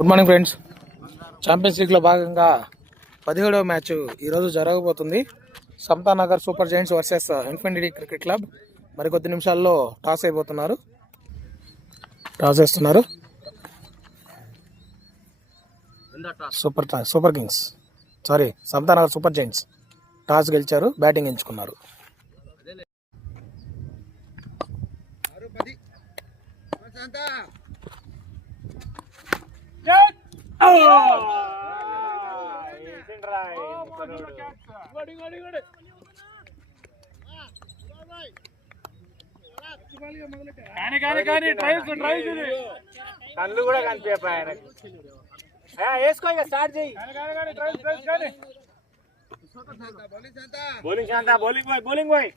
Good morning friends. Champions లీగ్లో భాగంగా 17వ match ఈరోజు జరగబోతుంది. Samathanagar super Giants versus infinity cricket club. మరికొద్ది నిమిషాల్లో టాస్ వేస్తున్నారు. Super Kings Samathanagar super Giants toss గెలిచారు, బ్యాటింగ్ ఎంచుకున్నారు. కళ్ళు కూడా కనిపించాయి ఆయన. వేసుకో ఇక స్టార్ట్ చేయి. బౌలింగ్ శాంత, బౌలింగ్ బాయ్.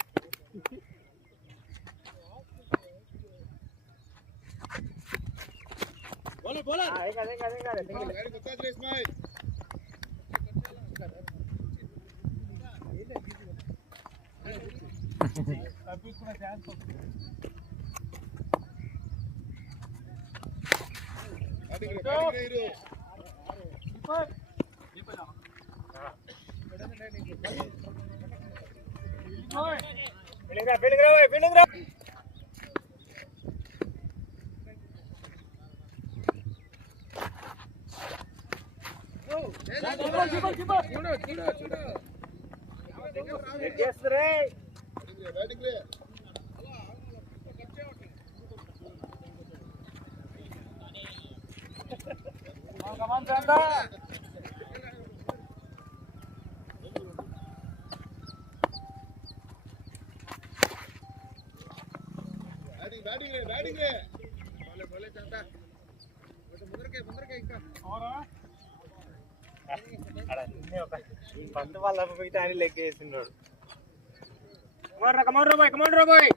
ఫస్ట్ వాళ్ళ పోయితే ఆయన లెక్క వేసినాడు. కమాన్ రా బాయ్.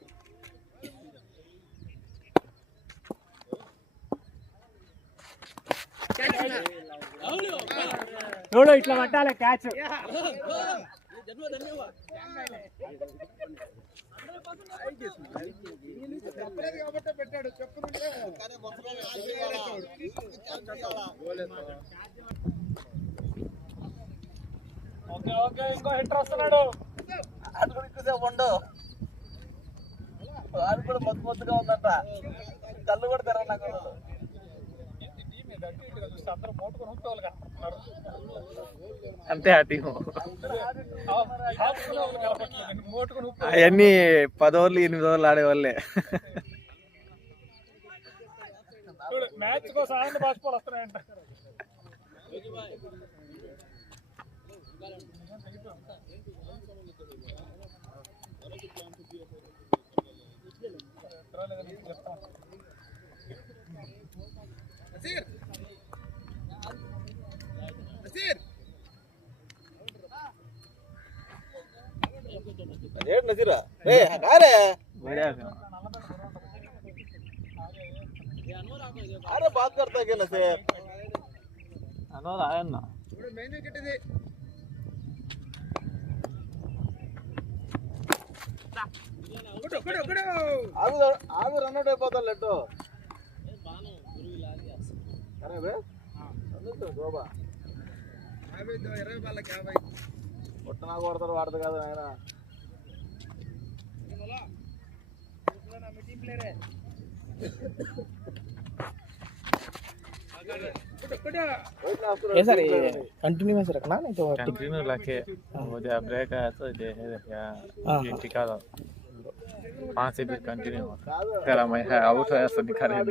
చూడు ఇట్లా పట్టాలి క్యాచ్. ఓకే ఇంకో హిట్టర్ వస్తున్నాడు. అది కూడా ఎక్కువసేపు ఉండవు. అది కూడా మొత్తుగా ఉందంట. కళ్ళు కూడా తెర నాకు అంతే. ఆ టీం అవన్నీ 10 ఓవర్లు 8 ఓవర్లు ఆడేవాళ్ళే. మ్యాచ్ కోసం ఆయన బాస్పాలు వస్తున్నాయంట. अरे बात करता क्या नसे అనోర్ ఆయన్న आगु रन आउट అయిపోతా లెట్టు. अरे बे గోబా 20 బాళ్ళకి 50 కొట్టనా కొడతారు వాడదు కాదు ఆయన. कंटिन्यूस रखना नहीं तो कंटिन्यू रखे. वो जो ब्रेक आया तो ये है क्या ये टिका था 5 से भी कंटिन्यू तेरा मैं है आउट होया तो दिखा रहे हैं.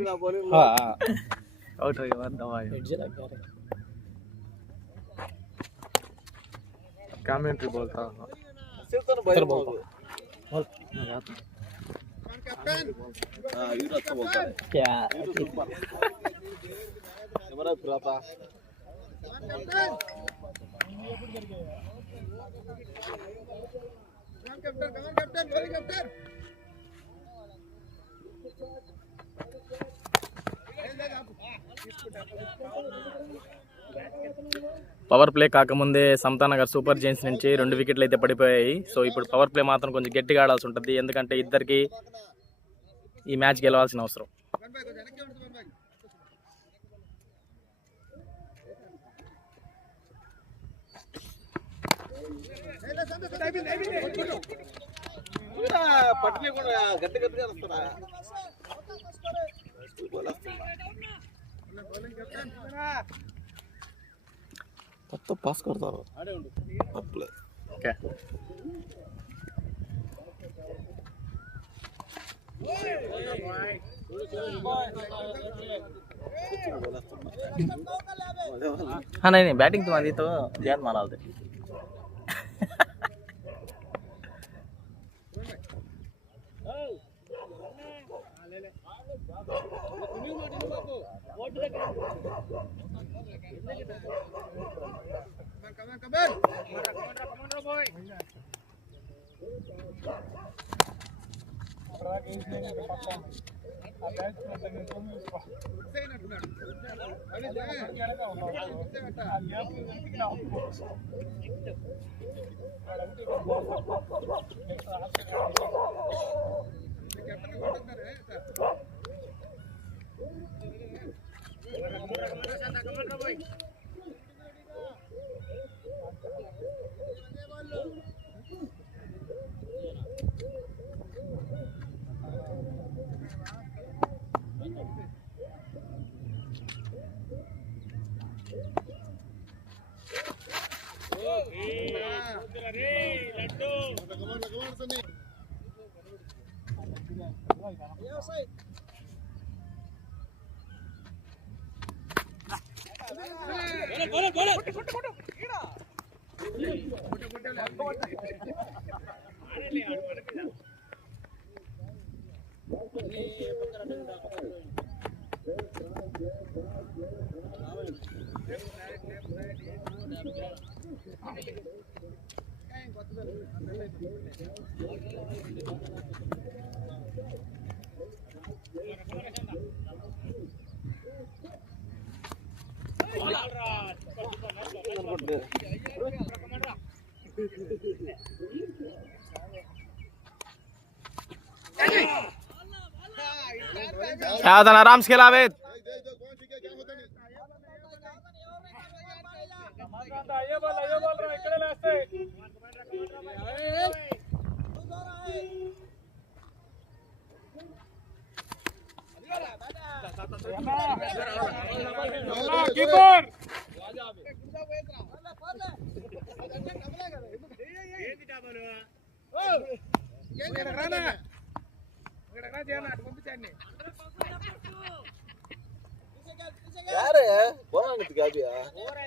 हां आउट हो गया दवा कमेंट्री बोलता हूं सिर्फ तो भाई बोल कैप्टन. हां ये अच्छा बोलता है क्या हमारा फिराता कैप्टन. कमान captain bowling captain. Power play కాకముందే సమతానగర్ సూపర్ జైంట్స్ నుంచి 2 వికెట్లు అయితే పడిపోయాయి. సో ఇప్పుడు పవర్ ప్లే మాత్రం కొంచెం గట్టిగా ఆడాల్సి ఉంటుంది, ఎందుకంటే ఇద్దరికి ఈ మ్యాచ్ గెలవాల్సిన అవసరం. పట్టిన కూడా గట్టి గట్టిగా వస్తారా తప్ప పాస్ కొడతారు తప్పలేదు ఓకే हाँ नहीं नहीं बैटिंग तुम्हारी तो ज्यादा मारा होते क्या होता है आराम से खेला वेद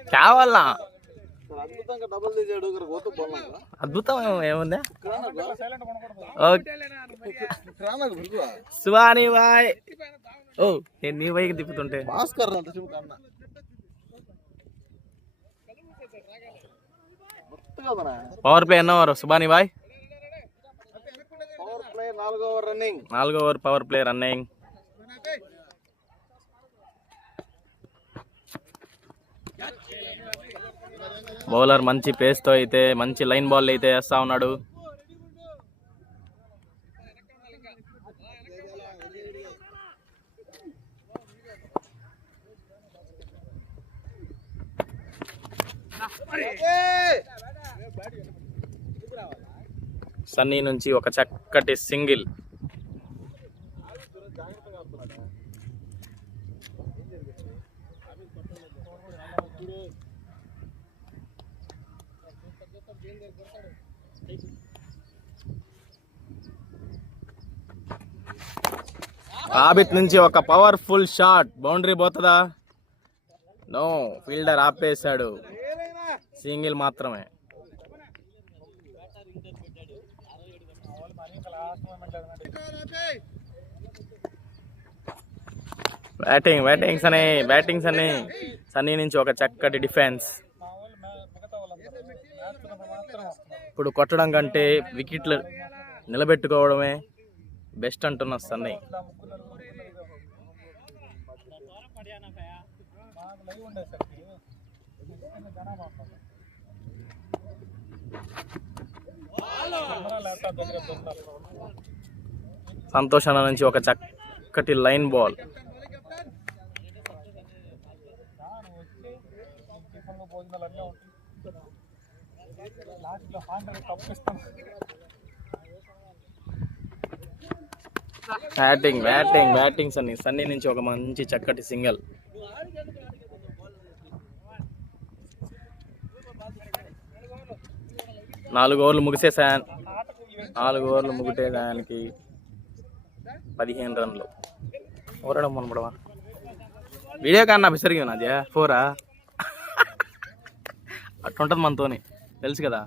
क्या वाला అద్భుతంగా డబుల్ తీసాడు అద్భుతం ఏముంది సువాని బాయ్ ఓ నేను నీ వైకి తిప్పుతుంటే భాస్కర్ అంత శుభ కన్నా పవర్ ప్లే ఎన్నో ఓవర్ సుబాని బాయ్ పవర్ ప్లే 4వ ఓవర్ రన్నింగ్ 4వ over power play running bowler మంచి పేస్ తో అయితే మంచి లైన్ బాల్ అయితే వేస్తా ఉన్నాడు సన్నీ నుంచి ఒక చక్కటి సింగిల్ ఆబిత్ నుంచి ఒక పవర్ఫుల్ షాట్ బౌండరీ పోతుందా నో ఫీల్డర్ ఆపేశాడు సింగిల్ మాత్రమే బ్యాటింగ్ సన్నీ నుంచి ఒక చక్కటి డిఫెన్స్ ఇప్పుడు కొట్టడం కంటే వికెట్లు నిలబెట్టుకోవడమే బెస్ట్ అంటున్న సన్నీ సంతోష్ అన్న నుంచి ఒక చక్కటి లైన్ బాల్ బ్యాటింగ్ సన్నీ నుంచి ఒక మంచి చక్కటి సింగిల్. నాలుగు ఓవర్లు ముగిసేదానికి 15 రన్లు. ఓరడం మనబడవా వీడియో కన్నా బిసరిగా నాది 4 అట్టుంటది మనతోని, తెలుసు కదా.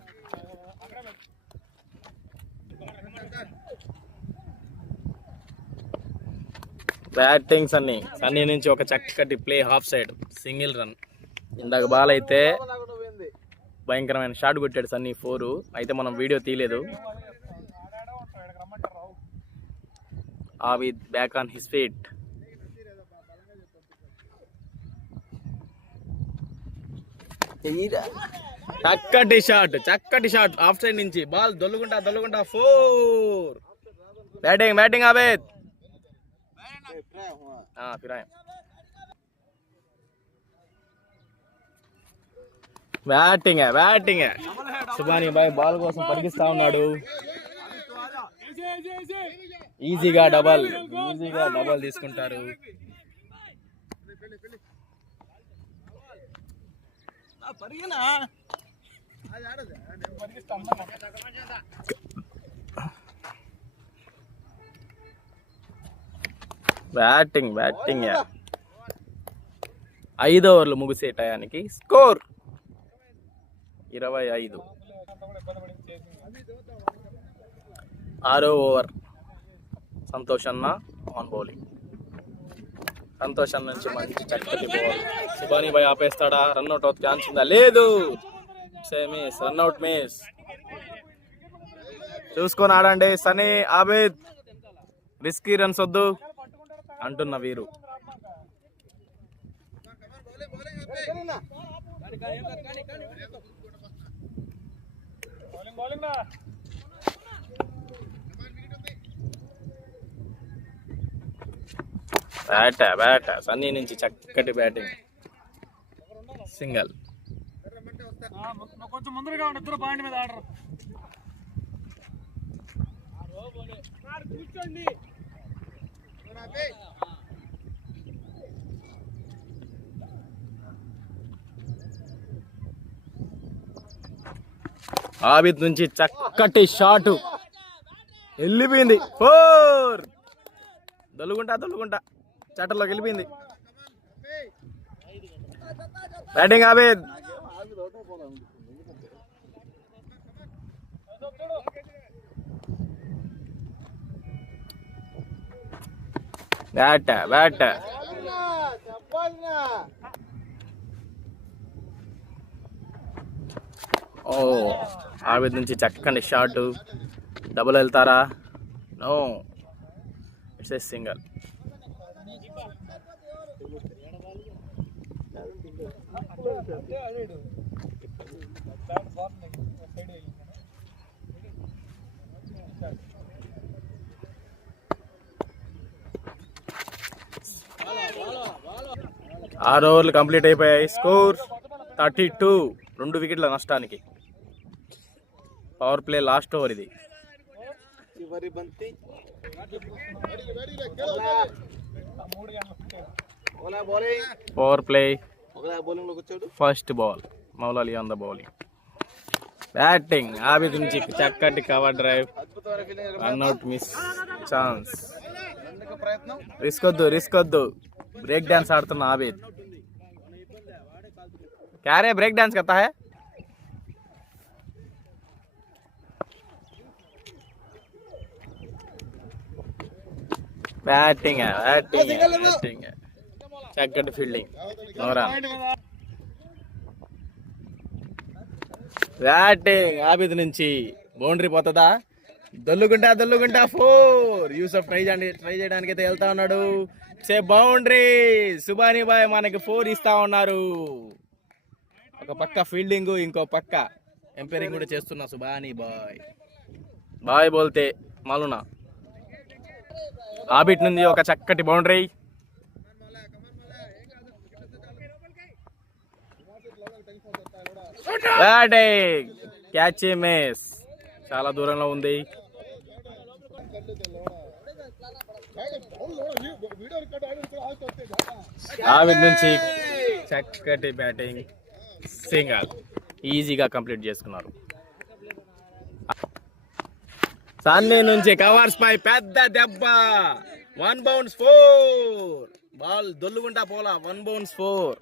బ్యాటింగ్ సన్నీ నుంచి ఒక చక్కటి play half side single run. ఇందాక బాల్ అయితే భయంకరమైన షాట్ కొట్టాడు సన్నీ 4. అయితే మనం వీడియో తీయలేదు. Abid back on his feet. చక్కటి షాట్ ఆఫ్ సైడ్ నుంచి బాల్ దొల్లుకుంటా 4. Batting Abid. Batting Subani bhai ball కోసం పరిగిస్తా ఉన్నాడు. ఈజీగా డబల్ తీసుకుంటారు. బ్యాటింగ్ 5 ఓవర్లు ముగిసే టయానికి స్కోర్ 25. 6వ ఓవర్ సంతోష్ అన్న ఆన్ బౌలింగ్. సంతోష్ అన్న నుంచి మంచి చక్కటి బాల్. సుబానీ బాయ్ ఆపేస్తాడా? రన్అట్ అవుట్ ఛాన్స్ ఉందా? లేదు. Run out miss. చూసుకొని ఆడండి సనీ, ఆబిద్. రిస్కీ రన్స్ వద్దు అంటున్న వీరు. బ్యాట్ సన్నీ నుంచి చక్కటి బ్యాటింగ్ సింగల్. కొంచెం ముందరగా ఉండి ఇద్దరు పాయింట్ మీద ఆడరు. కూర్చోండి. ఆబిద్ నుంచి చక్కటి షాట్ వెళ్ళిపోయింది. 4. దొల్లుకుంటా చట్టంలోకి వెళ్ళిపోయింది. బ్యాటింగ్ ఆబిద్. బ్యాట్ ఆబిద్ నుంచి చక్కని షాట్. డబుల్ వెళ్తారా? No, it's a single. ఆరు ఓవర్లు కంప్లీట్ అయిపోయాయి. స్కోర్ 32. 2 వికెట్ల నష్టానికి. పవర్ ప్లే లాస్ట్ ఓవర్ ఇది. Power play first ball. Moulali on the bowling. Batting Abid నుంచి చక్కటి cover drive. Run out miss chance. Risk వద్దు. బ్రేక్ డాన్స్ ఆడుతున్న ఆబిద్. क्या रे ब्रेक डांस करता है? बैटिंग है चक्कर फील्डिंग. బ్యాటింగ్ ఆబిద్ నుంచి బౌండరీ పోతుందా? దొల్లుకుంటా 4. యూసఫ్ ట్రై చేయడానికి అయితే వెళ్తా ఉన్నాడు. సే బౌండరీ. సుబానీ బాయ్ మనకి 4 ఇస్తా ఉన్నారు. ఒక పక్క ఫీల్డింగ్, ఇంకో పక్క ఎంపైరింగ్ కూడా చేస్తున్న సుబానీ బాయ్ బోల్తే మాలునా. ఆబిట్ నుండి ఒక చక్కటి బౌండరీ. బ్యాటింగ్ క్యాచ్ మిస్, చాలా దూరంలో ఉంది. ఆవిడ నుంచి చక్కటి బ్యాటింగ్, సింగల్ ఈజీగా కంప్లీట్ చేసుకున్నారు. సన్నీ నుంచి కవర్స్ పై పెద్ద దెబ్బ, 1 బౌన్స్ 4. బాల్ దొల్లుకుంటా పోలా, 1 బౌన్స్ 4.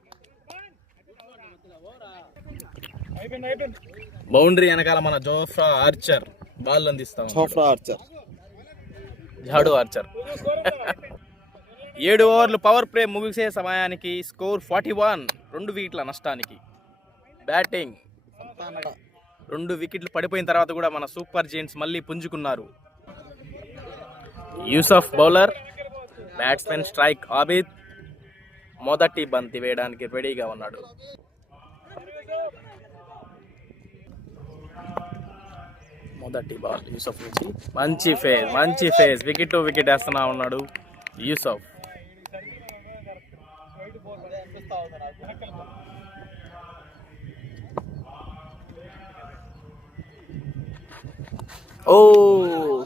బౌండరీ వెనకాల మన జోఫ్రా ఆర్చర్ బాల్ అందిస్తాం. జాడు ఆర్చర్ 7 ఓవర్లు పవర్ ప్లే ముగిసే సమయానికి స్కోర్ 41, 2 వికెట్ల నష్టానికి. బ్యాటింగ్ 2 వికెట్లు పడిపోయిన తర్వాత కూడా మన సూపర్ జైంట్స్ మళ్ళీ పుంజుకున్నారు. Yusuf bowler, batsmen strike Abid మొదటి బంతి వేయడానికి రెడీగా ఉన్నాడు. మొదటి బాల్ యూసఫ్ నుంచి మంచి ఫేస్ వికెట్ టు వికెట్ వేస్తున్నా ఉన్నాడు యూసఫ్. ఓ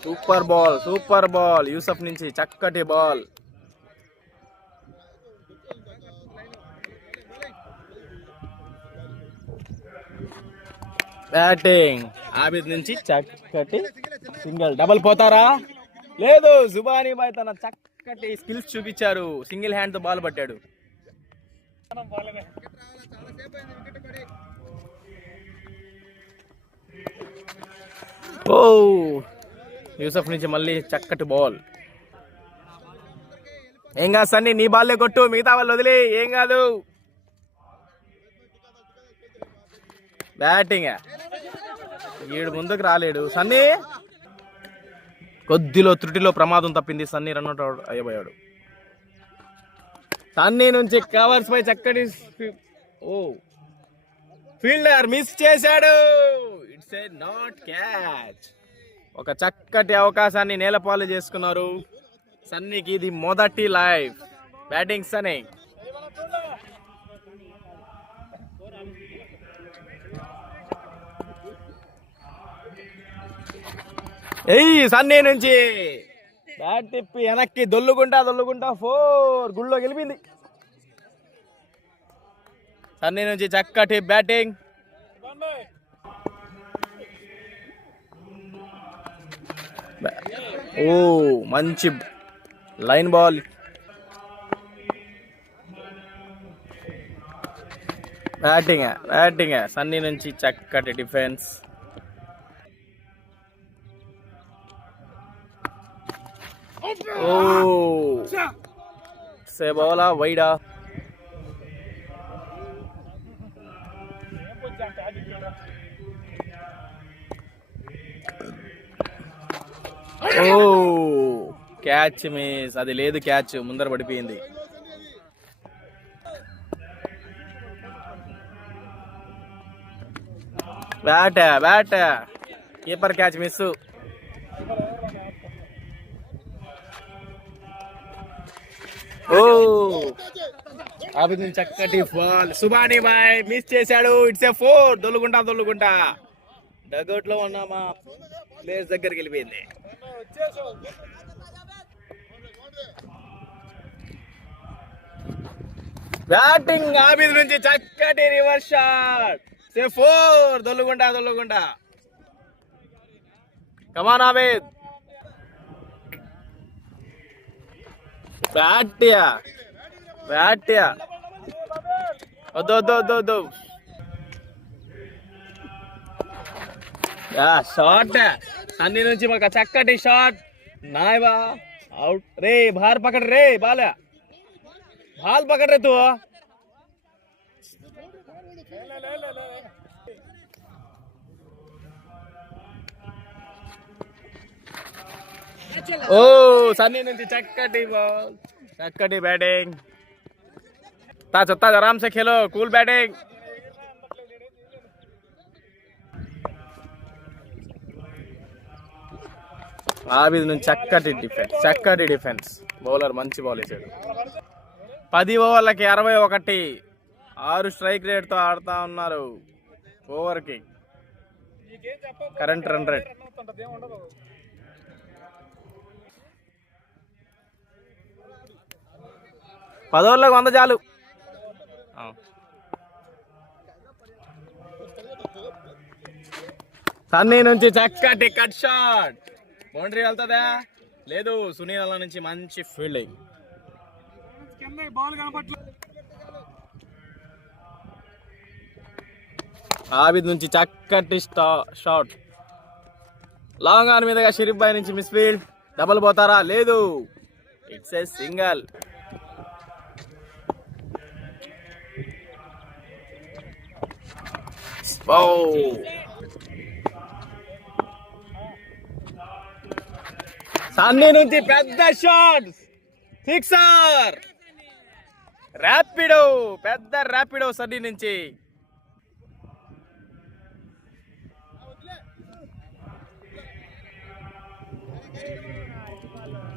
సూపర్ బాల్ యూసఫ్ నుంచి చక్కటి బాల్. బ్యాటింగ్ ఆబిద్ నుంచి చక్కటి సింగిల్. డబల్ పోతారా? లేదు, జుబానీ బాయ్ తన చక్కటి స్కిల్స్ చూపించారు, సింగిల్ హ్యాండ్ తో బాల్ పట్టాడు. ఓ యూసఫ్ నుంచి మళ్ళీ చక్కటి బాల్. ఏం కాదు సన్నీ, నీ బాల్లే కొట్టు, మిగతా వాళ్ళు వదిలే, ఏం కాదు. బ్యాటింగ్ ఈడు ముందుకు రాలేడు సన్నీ, కొద్దిలో త్రుటిలో ప్రమాదం తప్పింది, సన్నీ రన్అట్ అయ్యబోయాడు. సన్నీ నుంచి కవర్స్ పై చక్కటి ఫీల్డర్ మిస్ చేశాడు. It's A not catch. ఒక చక్కటి అవకాశాన్ని నేలపాలు చేసుకున్నారు సన్నీకి. ఇది మొదటి లైఫ్. బ్యాటింగ్ సన్నీ. సన్నీ నుంచి బ్యాట్ తిప్పి వెనక్కి దొల్లుకుంటా 4 గుళ్ళో గెలిపింది. సన్నీ నుంచి చక్కటి బ్యాటింగ్. ఓ మంచి లైన్ బాల్. బ్యాటింగ్ సన్నీ నుంచి చక్కటి డిఫెన్స్. ఓ సే బౌలా వైడా. ఓ క్యాచ్ మిస్, అది లేదు క్యాచ్, ముందర పడిపోయింది. Bat keeper catch miss. Oh Abid నుంచి చక్కటి బాల్, సుబానీ బాయ్ మిస్ చేశాడు. It's a 4. దొల్లుకుంటా డగౌట్ లో ఉన్న మా ప్లేయర్స్ దగ్గరికి వెళ్ళిపోయింది. బ్యాటింగ్ ఆబిద్ నుంచి చక్కటి రివర్స్ షాట్. It's a 4. దొల్లుకుంటా కమాన్ ఆబిద్. బ్యాట్యా వద్దు. షాట్ సన్నీ నుంచి ఒక చక్కటి షాట్. నాయబా అవుట్. రే బాల్ పకड़ రే, బాల్ పकड़ రే తూ. ఓ సన్నీ నుంచి చక్కటి బాల్, చక్కటి బ్యాటింగ్. आराम से खेलो, कूल बैटिंग. ఆబిద్ నుంచి చక్కటి డిఫెన్స్ బౌలర్ మంచి బాల్ వేసాడు. 10 ఓవర్లకి 61. 6 స్ట్రైక్ రేట్ తో ఆడుతా ఉన్నారు. ఓవర్ కి కరెంట్ రన్ రేట్ 10 ఓవర్లకు 100 చాలు. సన్నీ నుంచి చక్కటి కట్ షాట్. బౌండరీ వెళ్తుందా? లేదు. సునీల్ అలా నుంచి మంచి ఫీల్డింగ్. ఆబిద్ నుంచి చక్కటి షాట్. లాంగ్ ఆన్ మీదగా షరీఫ్ బాయ్ నుంచి మిస్ ఫీల్డ్. డబుల్ పోతారా? లేదు. It's a single. సన్నీ నుంచి పెద్ద షాట్. సిక్సర్. ర్యాపిడో. పెద్ద ర్యాపిడో సన్నీ నుంచి.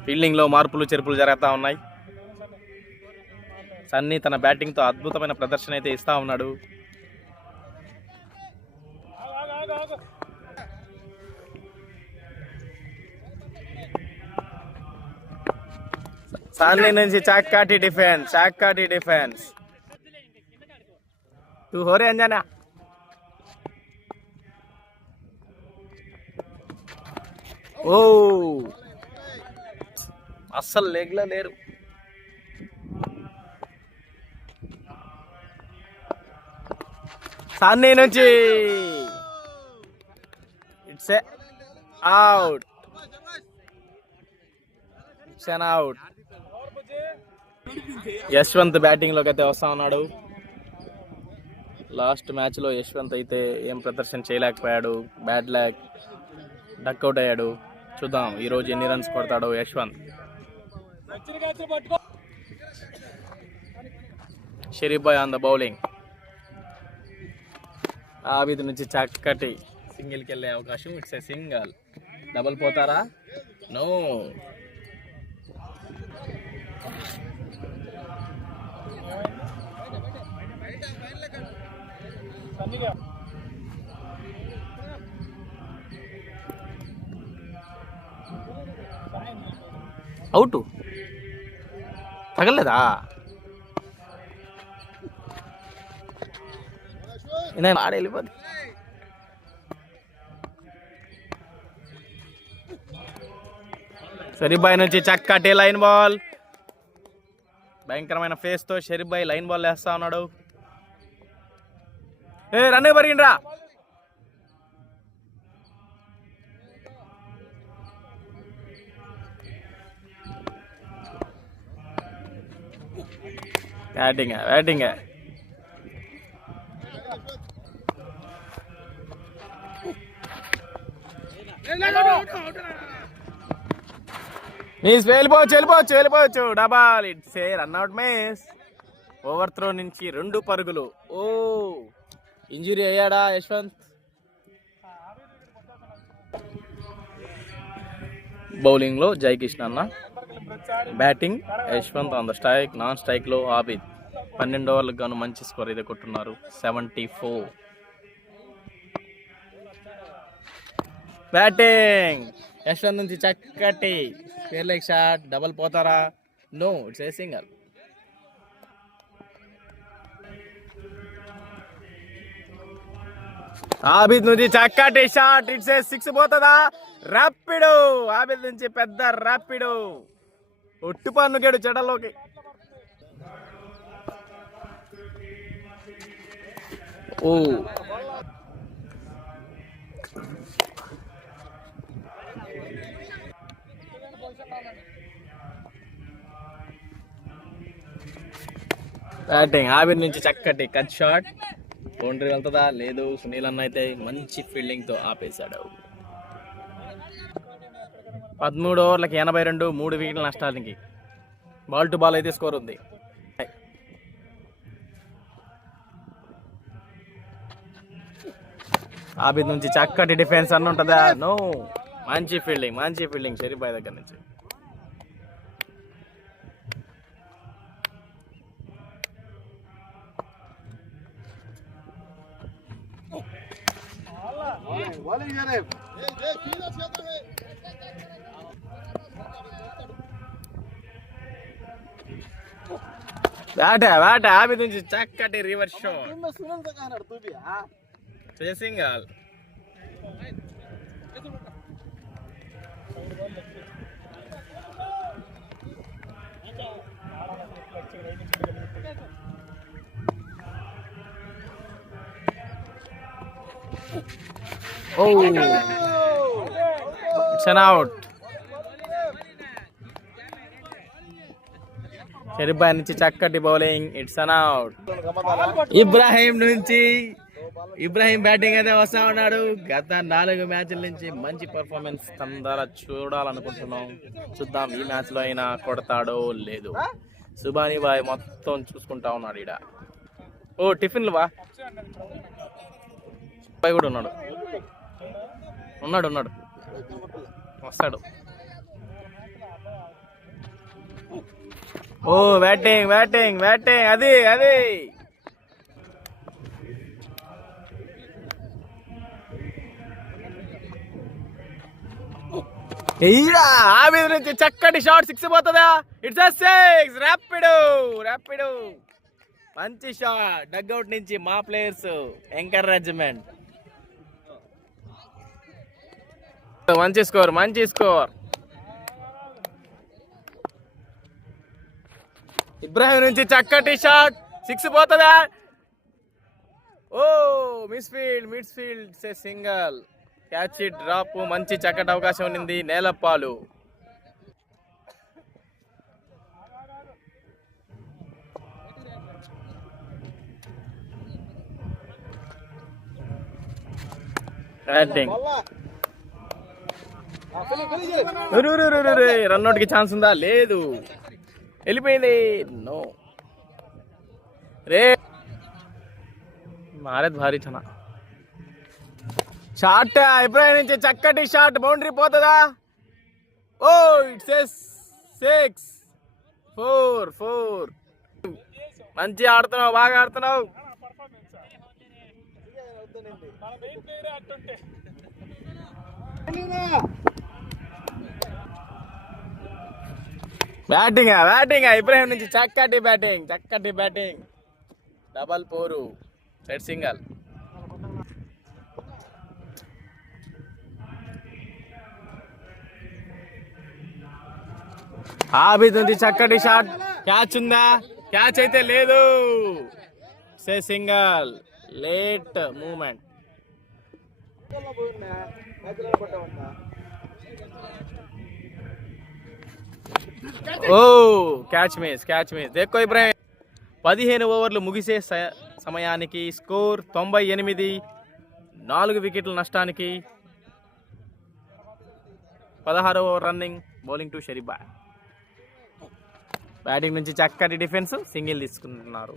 ఫీల్డింగ్ లో మార్పులు చెరుపులు జరుగుతూ ఉన్నాయి. సన్నీ తన బ్యాటింగ్ తో అద్భుతమైన ప్రదర్శన అయితే ఇస్తా ఉన్నాడు. సన్నీ నుంచి చక్కటి డిఫెన్స్. తూ హోరే అంజనా. ఓ అస్సలు లెగ్లో లేరు. సన్నీ నుంచి ఇట్స్ అవుట్. యశ్వంత్ బ్యాటింగ్ లోకి అయితే వస్తా ఉన్నాడు. లాస్ట్ మ్యాచ్ లో యశ్వంత్ అయితే ఏం ప్రదర్శన చేయలేకపోయాడు. బ్యాడ్ ల్యాక్, డక్అవుట్ అయ్యాడు. చూద్దాం ఈ రోజు ఎన్ని రన్స్ కొడతాడో Yashwant. Sharif bhai on the bowling. Abid నుంచి చక్కటి సింగిల్కి వెళ్ళే అవకాశం. It's a single. డబుల్ పోతారా? నో. అవుట్. తగలేదా? ఆడ వెళ్ళిపోద్ది. షరీఫ్ బాయ్ నుంచి చక్కటి లైన్ బాల్. భయంకరమైన ఫేస్ తో షరీఫ్ బాయ్ లైన్ బాల్ వేస్తా ఉన్నాడు. రన్ పరిగిండ్రా. బ్యాటింగ్ వెళ్ళిపోవచ్చు. Double. It's a run out miss. Over throw నుంచి 2 పరుగులు. ఓ ఇంజురీ అయ్యాడా యశ్వంత్? బౌలింగ్ లో జై కిషన్ అన్న. Batting Yashwant on the strike. Non strike లో ఆబిద్. 12 ఓవర్లకు గాను మంచి స్కోర్ అయితే కొట్టున్నారు. 74. బ్యాటింగ్ యశ్వంత్ నుంచి చక్కటి ఫేర్ లెగ్ షాట్. డబల్ పోతారా? No. It's a single. Abid నుంచి చక్కటి షాట్. ఇట్స్ ఏ 6 పోతుందా? ర్యాపిడో. ఆబిద్ నుంచి పెద్ద ర్యాపిడో. ఒట్టు పన్నుకేడు చెడలోకి. ఓ బ్యాటింగ్ ఆబిద్ నుంచి చక్కటి కట్ షాట్. బౌండరీ వెళ్తుందా? లేదు. సునీల్ అన్న అయితే మంచి ఫీల్డింగ్ తో ఆపేశాడు. 13 ఓవర్లకి 82, 3 వికెట్ల నష్టానికి. బాల్ టు బాల్ అయితే స్కోర్ ఉంది. ఆబిద్ నుంచి చక్కటి డిఫెన్స్ అన్న ఉంటుందా? నో. మంచి ఫీల్డింగ్ షరీఫ్ బాయ్ దగ్గర నుంచి. बॉलिंग करे బ్యాట్ ఆబిద్ నుంచి చక్కటి రివర్స్ షాట్ तुम में सुनील का कहना तू भी हां single. Oh, it's an out. Sharif నుంచి చక్కటి bowling, it's an out. Ibrahim batting అయితే వస్తా ఉన్నాడు. గత 4 మ్యాచ్ల నుంచి మంచి పర్ఫార్మెన్స్ తన ద్వారా చూడాలనుకుంటున్నాం. చూద్దాం ఈ మ్యాచ్ లో అయినా కొడతాడో లేదు. సుబానీ బాయ్ మొత్తం చూసుకుంటా ఉన్నాడు ఈడ. ఓ టిఫిన్లు వా బాయ్ కూడా ఉన్నాడు వస్తాడు. ఓ బ్యాటింగ్ అది ఆబిద్ నుంచి చక్కటి షాట్, 6 పోతుందా? ఇట్స్ 6. ర్యాపిడ్ మంచి షాట్. డగ్అవుట్ నుంచి మా ప్లేయర్స్ ఎంకరేజ్మెంట్. మంచి స్కోర్. ఇబ్రాహిం నుంచి చక్కటి షాట్, 6 పోతుందా? Oh mid field single. Catch it drop. మంచి చక్కటి అవకాశం ఉంది. నేలపాలు. బ్యాటింగ్. రన్అట్ కి ఛాన్స్ ఉందా? లేదు, వెళ్ళిపోయింది. నో రే మారేద్ భారీ చనా షాట్. ఇబ్రాహిం నుంచి చక్కటి షాట్, బౌండరీ పోతుందా? Oh it's 6-4. మంచి ఆడుతున్నావు, బాగా ఆడుతున్నావు. బ్యాటింగ్ ఇబ్రాహిం నుంచి చక్కటి బ్యాటింగ్. డబల్ 4 రెడ్ సింగల్. ఆబిద్ నుంచి చక్కటి షాట్. క్యాచ్ ఉందా? క్యాచ్ అయితే లేదు. Single. Late moment. Oh catch miss. దేక్కో ఇబ్రాహిం. 15 ఓవర్లు ముగిసే సమయానికి స్కోర్ 98. 4 వికెట్ల నష్టానికి 16వ over running. Bowling to Sharif bhai. Batting నుంచి చక్కటి డిఫెన్స్, సింగిల్ తీసుకుంటున్నారు.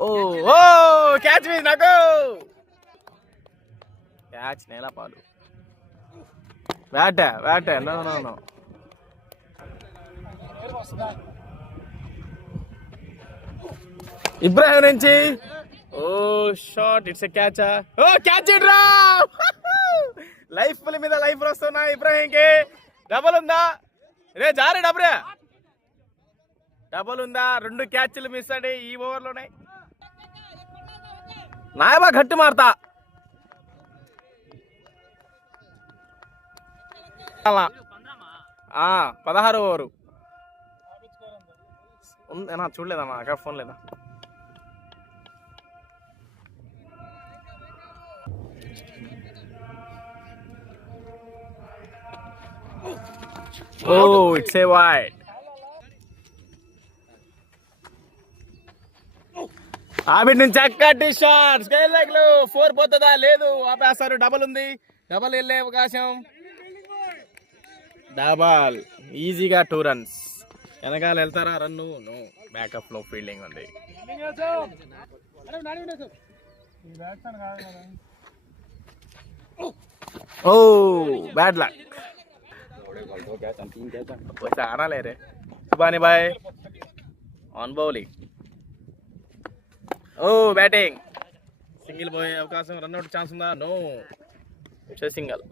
Oh catch miss. నాకు క్యాచ్ నేలపాలు. Bat no. ఇబ్రాహిం నుంచి ఓ shot. It's a catch. Oh catch it రా. లైఫ్ మీద లైఫ్ వస్తున్నా ఇబ్రాహింకి. డబల్ ఉందా? రే జారే డబల్ ఉందా? 2 క్యాచ్లు మిస్ అయ్యి ఈ ఓవర్లోనే. నాయబా గట్టి మారతా. 16వ ఓవరు చూడలేదమ్మా, అక్కడ ఫోన్ లేదా? Oh it's a wide. ఆబిడ్ నుంచి చక్కటి షాట్. స్కైల్ లెగ్ లో 4 పోతుందా? లేదు, ఆపేస్తారు. డబల్ ఉంది. డబల్ వెళ్ళే అవకాశం. డబల్ ఈజీగా 2 రన్స్. వెనకాల వెళ్తారా? రన్ను నో. బ్యాకప్ లో ఫీల్డింగ్ ఉంది. Oh bad luck. చాలా లేరే. Subani bhai on bowling. Oh batting. Single పోయే అవకాశం, రన్అట్ ఛాన్స్ ఉందా? No, it's single.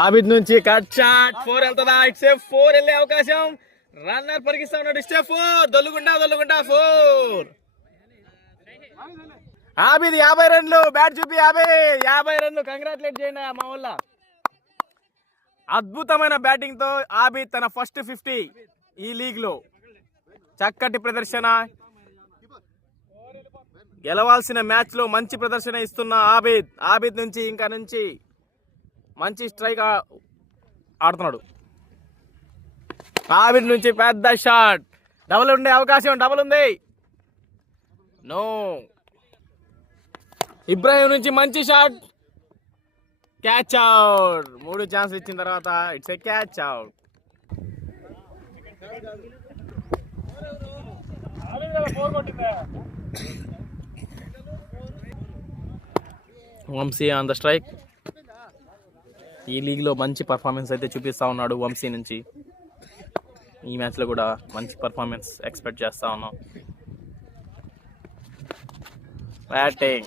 ఆబిద్ నుంచి కట్ షాట్, 4 వెళ్తుందా? ఇట్స్ ఏ 4 వెళ్ళే అవకాశం. రన్నర్ పరిగిస్తా ఉన్నాడు. It's a 4. దొల్లుగుంటా 4. ఆబిద్ 50 రన్లు. బ్యాట్ చూపి 50 రన్లు. కంగ్రాచులేట్ చేయండి మా వల్ల. అద్భుతమైన బ్యాటింగ్ తో ఆబిద్ తన ఫస్ట్ 50 ఈ లీగ్ లో. చక్కటి ప్రదర్శన. గెలవాల్సిన మ్యాచ్ లో మంచి ప్రదర్శన ఇస్తున్న ఆబిద్ నుంచి ఇంకా నుంచి మంచి స్ట్రైక్ ఆడుతున్నాడు. ఆబిద్ నుంచి పెద్ద షాట్. డబుల్ ఉండే అవకాశం. డబుల్ ఉంది. నో. ఇబ్రాహిం నుంచి మంచి షాట్. Catch out. 3 ఛాన్స్ ఇచ్చిన తర్వాత it's a catch out. Vamshi on the strike. ఈ లీగ్ లో మంచి పర్ఫార్మెన్స్ అయితే చూపిస్తా ఉన్నాడు వంశీ నుంచి. ఈ మ్యాచ్ లో కూడా మంచి పర్ఫార్మెన్స్ ఎక్స్పెక్ట్ చేస్తా ఉన్నాం. బ్యాటింగ్.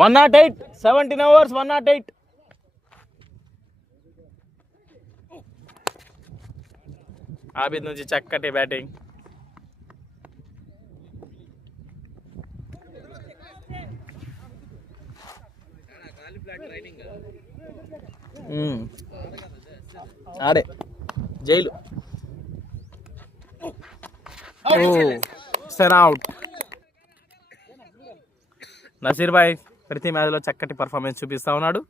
వన్ 108. 17 overs 108. ఆబిద్ నుంచి చక్కటి బ్యాటింగ్. ఆడే జైలు. అవుట్. నసీర్ భాయ్ ప్రతి మ్యాచ్ లో చక్కటి పర్ఫార్మెన్స్ చూపిస్తా ఉన్నాడు.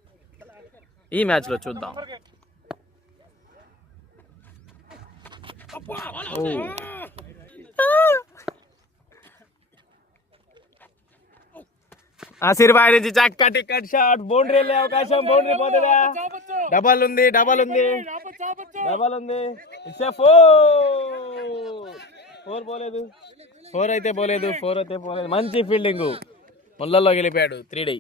ఈ మ్యాచ్ లో చూద్దాం. నసీర్ భాయ్ నుంచి చక్కటి కట్ షాట్. బౌండరీ వెళ్ళే అవకాశం. బౌండరీ పోతుందా? డబల్ ఉంది. ఇట్స్ ఏ 4 పోలేదు. 4 అయితే పోలేదు. మంచి ఫీల్డింగ్. ముళ్ళల్లో గెలిపాడు 3D.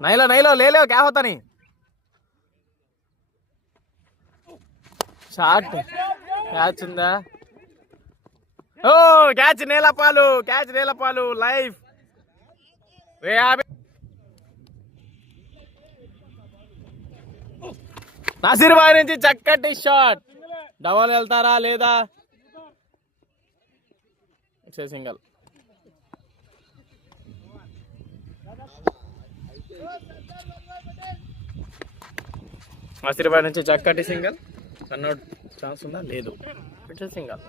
నైలో ले क्या होता नहीं. షాట్. క్యాచ్ ఉందా? ఓ క్యాచ్ నేలపాలు. లైఫ్. నసీర్ భాయ్ నుంచి చక్కటి షాట్. డబల్ వెళ్తారా లేదా? It's single. నసీర్ భాయ్ నుంచి చక్కటి సింగల్. రన్అట్ ఛాన్స్ ఉందా? లేదు. It's single.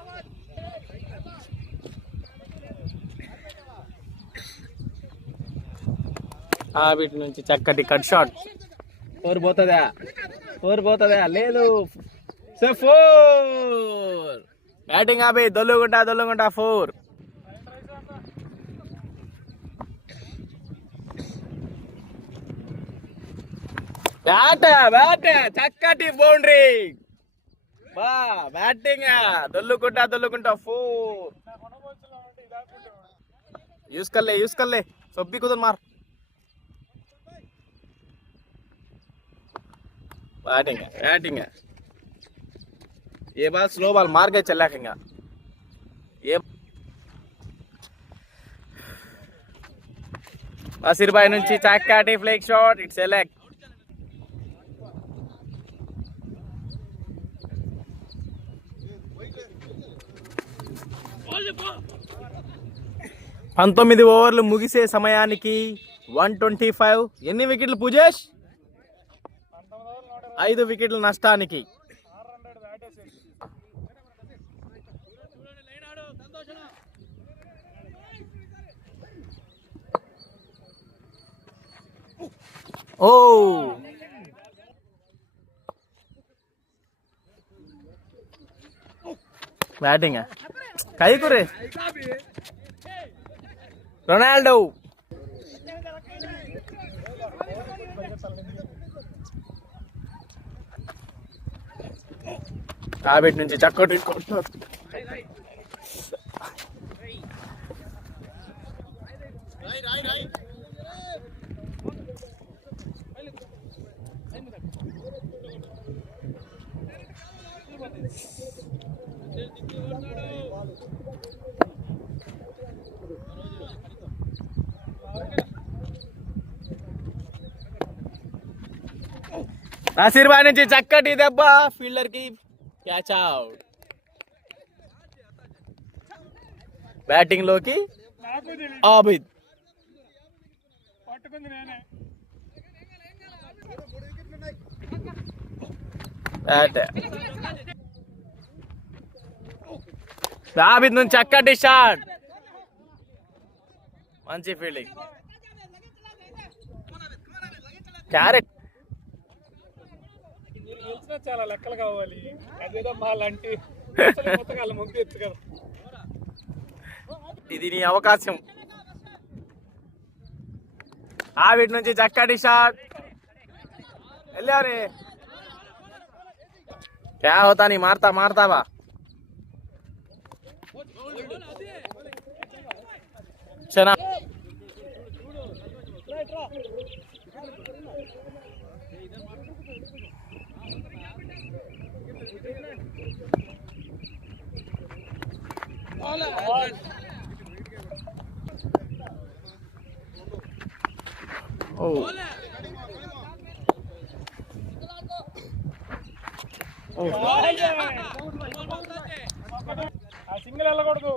వీటి నుంచి చక్కటి కట్ షాట్. 4 పోతుందా? లేదు. 4. బ్యాటింగ్ ఆబి. దొల్లుగుంటా 4. బ్యాట్ చక్కటి బౌండరీ. బ్యాటింగ్. దొల్లుకుంటా 4. యూస్ కల్లే సొబ్బి కుదర్ మార్. बैटिंग है. ये बाल स्लो बॉल मार के चला खेगा. ये नसीर भाई నుంచి చక్కటి flake shot. It's a leg. పంతొమ్మిది ఓవర్లు ముగిసే సమయానికి 125. ఎన్ని వికెట్లు పూజేష్? 5 వికెట్ల నష్టానికి. ఓ బ్యాటింగ్ కైకురే రొనాల్డో ఆబిట్ నుంచి చక్కటి నాసిర్ బాయ్ నుంచి చక్కటి దెబ్బ ఫీల్డర్ కి క్యాచ్ అవుట్. బ్యాటింగ్ లోకి ఆబిద్ ఆబిద్ నుంచి చక్కటి షాట్, మంచి ఫీల్డింగ్. క్యారెట్ చాలా లెక్కలు కావాలి, అదేదో మా లాంటి ముందు ఎత్తు కదా. ఇది నీ అవకాశం. ఆవిడ్ నుంచి చక్కటి షాట్, వెళ్ళారే క్యా హోతా నీ మారతావా. చనా సింగిల్ వెళ్ళకూడదు.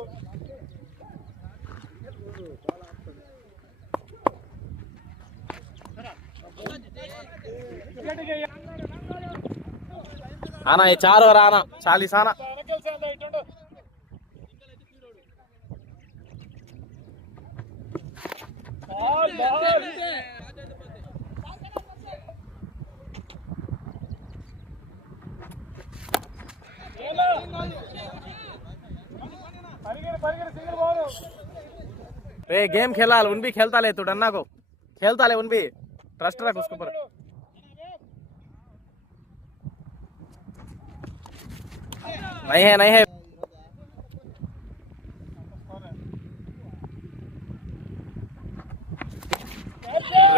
आना ये 4 ओवर आना 40 आना. रे गेम खेला उन भी खेलता ले, तू डरना को खेलता ले, उन भी ट्रस्ट रख उसके ऊपर. नहीं है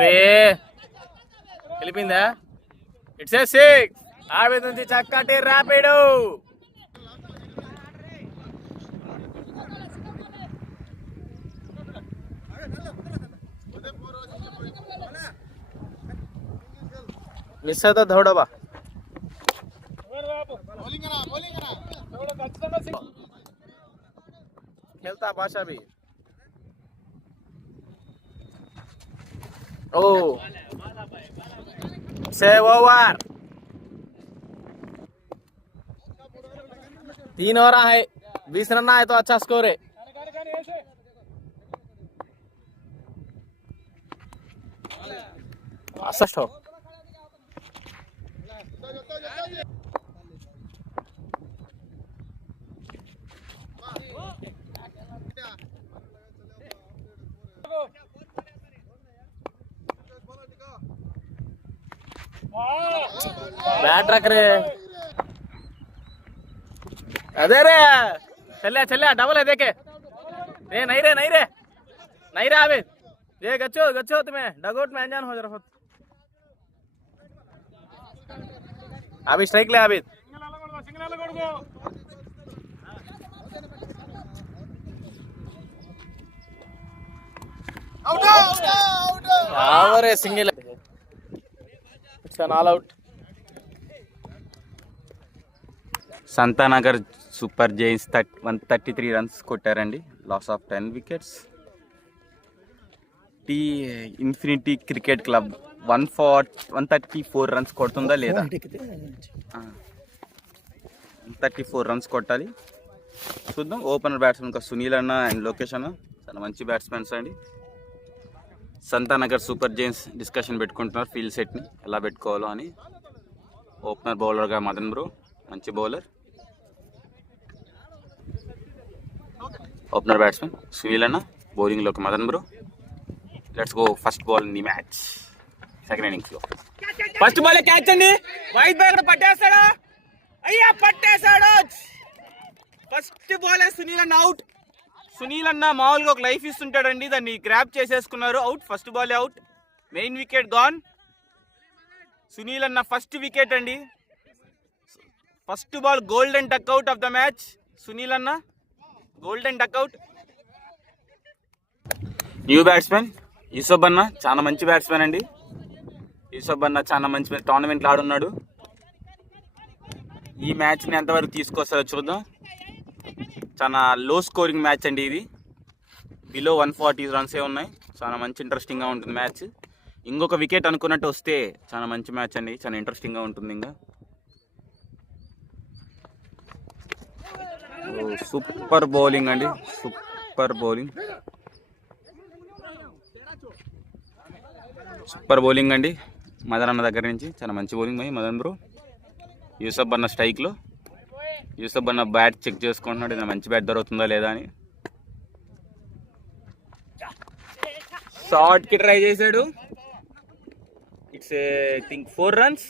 రే వెళ్ళిపోయిందా. It's a 6. ఆవిడ నుంచి చక్కటి ర్యాపిడ్. మిస్ అవుతా దౌడబా. खेलता भाषा भी. ओ 6 ओवर 3 ओवर है, 20 रन है तो अच्छा स्कोर है. असिस्ट हो. बैट रख रे, अरे रे चलिया डबल है देखे रे. नहीं रे आबिद, ये गच्छो तुम्हें डगआउट में अनजान हो जा रहा. अभी स्ट्राइक ले Abid. Single all out. Santhanagar super giants 133 runs కొట్టారండి. Loss of 10 wickets. Infinity cricket club 134 runs కొడుతుందా లేదా? 134 రన్స్ కొట్టాలి. చూద్దాం. ఓపెనర్ బ్యాట్స్మెన్ సునీల్ అన్న అండ్ లోకేష్ అన్న చాలా మంచి బ్యాట్స్మెన్స్ అండి. సంతానగర్ సూపర్ జైన్స్ డిస్కషన్ పెట్టుకుంటున్నారు ఫీల్డ్ సెట్ని ఎలా పెట్టుకోవాలో అని. ఓపెనర్ బౌలర్గా మదన్ బ్రో మంచి bowler. Opener batsmen Sunil anna, బౌలింగ్లోకి Madan bro. Let's go first ball in the match, second ఇన్నింగ్స్లో. ఫస్ట్ బాల్ క్యాచ్ అండి. వైట్ బాల్ పట్టేస్తాడా? అయ్యా పట్టేశాడు. ఫస్ట్ బాల్ సునీల్ అన్న అవుట్. సునీల్ అన్న మామూలుగా ఒక లైఫ్ ఇస్తుంటాడండి, దాన్ని గ్రాప్ చేసేసుకున్నారు. Out, first ball out. Main wicket gone. Sunil anna first wicket అండి. First ball golden duck out of the match. Sunil anna golden duck out. New batsmen Yusuf anna, చాలా మంచి బ్యాట్స్మెన్ అండి. యూసఫ్ అన్న చాలా మంచి టోర్నమెంట్లు ఆడున్నాడు. ఈ మ్యాచ్ని ఎంతవరకు తీసుకొస్తారో చూద్దాం. చాలా లో స్కోరింగ్ మ్యాచ్ అండి ఇది. బిలో 140 రన్సే ఉన్నాయి. చాలా మంచి ఇంట్రెస్టింగ్గా ఉంటుంది మ్యాచ్. ఇంకొక వికెట్ అనుకున్నట్టు వస్తే చాలా మంచి మ్యాచ్ అండి, చాలా ఇంట్రెస్టింగ్గా ఉంటుంది. ఇంకా సూపర్ బౌలింగ్ అండి, సూపర్ బౌలింగ్, సూపర్ బౌలింగ్ అండి మదన్ అన్న దగ్గర నుంచి. చాలా మంచి బౌలింగ్ మదన్ బ్రో. యూసఫ్ అన్న స్ట్రైక్లో, యూసఫ్ అన్న బ్యాట్ చెక్ చేసుకుంటున్నాడు, ఏదైనా మంచి బ్యాట్ దొరుకుతుందా లేదా అని. షార్ట్ కి ట్రై చేశాడు. It's I think 4 runs.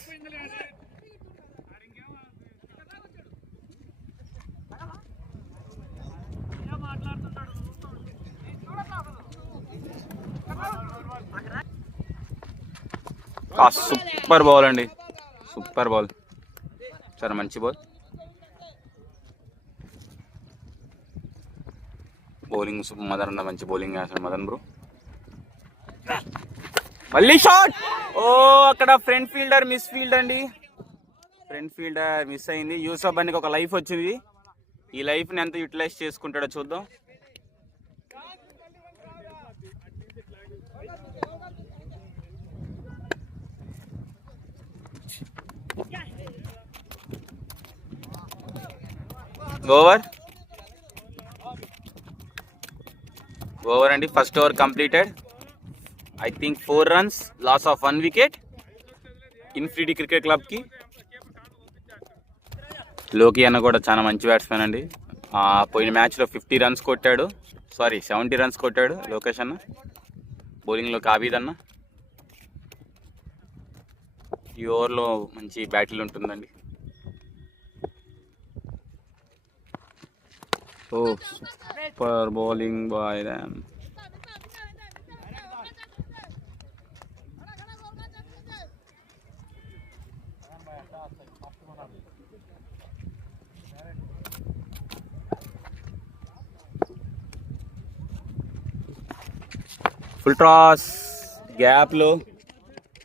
Super ball అండి, సూపర్ బాల్, చాలా మంచి బాల్. బౌలింగ్ మదన్ అన్న మంచి బౌలింగ్ వేస్తాడు మదన్ బ్రో. మళ్ళీ షాట్. ఓ అక్కడ ఫ్రంట్ ఫీల్డర్ మిస్ ఫీల్డ్ అండి. ఫ్రంట్ ఫీల్డర్ మిస్ అయింది. యూసఫ్ అన్నకి ఒక లైఫ్ వచ్చింది. ఈ లైఫ్ని ఎంత యూటిలైజ్ చేసుకుంటాడో చూద్దాం. ఓవర్ అండి, first over completed. I think 4 runs, loss of 1 wicket. Infinity cricket క్లబ్కి. లోకి అన్న కూడా చాలా మంచి బ్యాట్స్మెన్ అండి. పోయిన మ్యాచ్లో 50 runs కొట్టాడు, 70 runs కొట్టాడు లోకేష్ అన్న. బౌలింగ్లో ఆబిద్ అన్న. ఈ ఓవర్లో మంచి బ్యాటిల్ ఉంటుందండి. ఓ సూపర్ బౌలింగ్ బాయ్ దామ్. ఫుల్ టాస్ గ్యాప్లో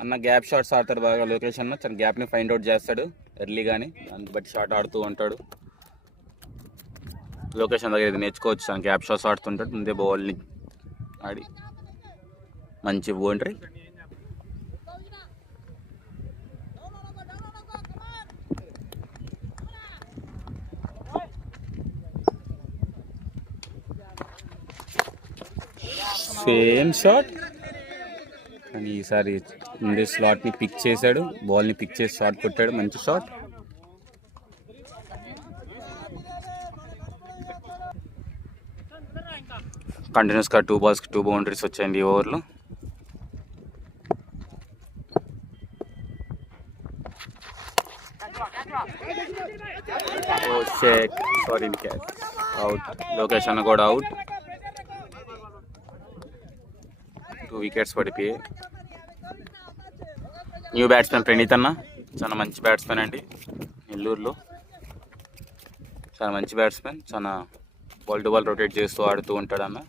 అన్న గ్యాప్ షాట్స్ ఆడతాడు బాగా లోకేష్ అన్న. తన గ్యాప్ని ఫైండ్ అవుట్ చేస్తాడు ఎర్లీగానే, దాన్ని బట్టి షాట్ ఆడుతూ ఉంటాడు. లోకేష్ అన్న దగ్గర ఇది నేర్చుకోవచ్చు, తన గ్యాప్ షాట్స్ ఆడుతుంటాడు. ముందే బాల్ని ఆడి మంచి బౌండరీ. సేమ్ షాట్ కానీ ఈసారి ముందే స్లాట్ని పిక్ చేశాడు, బాల్ని పిక్ చేసి షాట్ కొట్టాడు. మంచి షాట్. కంటిన్యూస్గా 2 balls 2 boundaries వచ్చాయండి ఈ ఓవర్లో. Sorry catch out. లోకేష్ అన్న కూడా అవుట్. 2 wickets పడిపోయాయి. న్యూ బ్యాట్స్మెన్ ప్రణీత్ అన్న, చాలా మంచి బ్యాట్స్మెన్ అండి. నెల్లూరులో చాలా మంచి బ్యాట్స్మెన్, చాలా బాల్ టు బాల్ రొటేట్ చేస్తూ ఆడుతూ ఉంటాడు అన్న.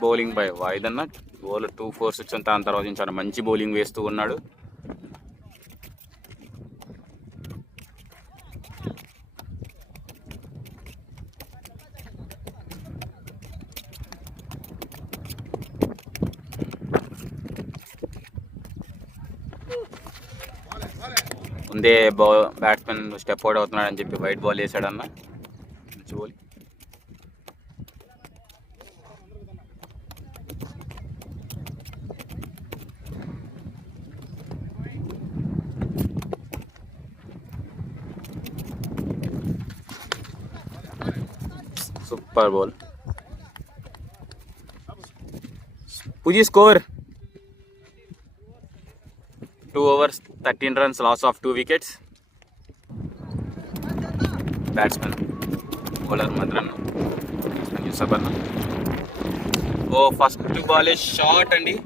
బౌలింగ్ బై వాయిద్ అన్న. బౌలర్ 2 4s వచ్చిన దాని తర్వాత చాలా మంచి బౌలింగ్ వేస్తూ ఉన్నాడు. ముందే బ్యాట్స్మెన్ స్టెప్ అవుట్ అవుతున్నాడు అని చెప్పి వైట్ బాల్ వేసాడన్న. మంచి బాల్. Super bowl. పుజీ score 2 overs 13 runs, loss of 2 wickets. Batsman bowler Madran Yusuf Banna. Oh, first ball is short andi.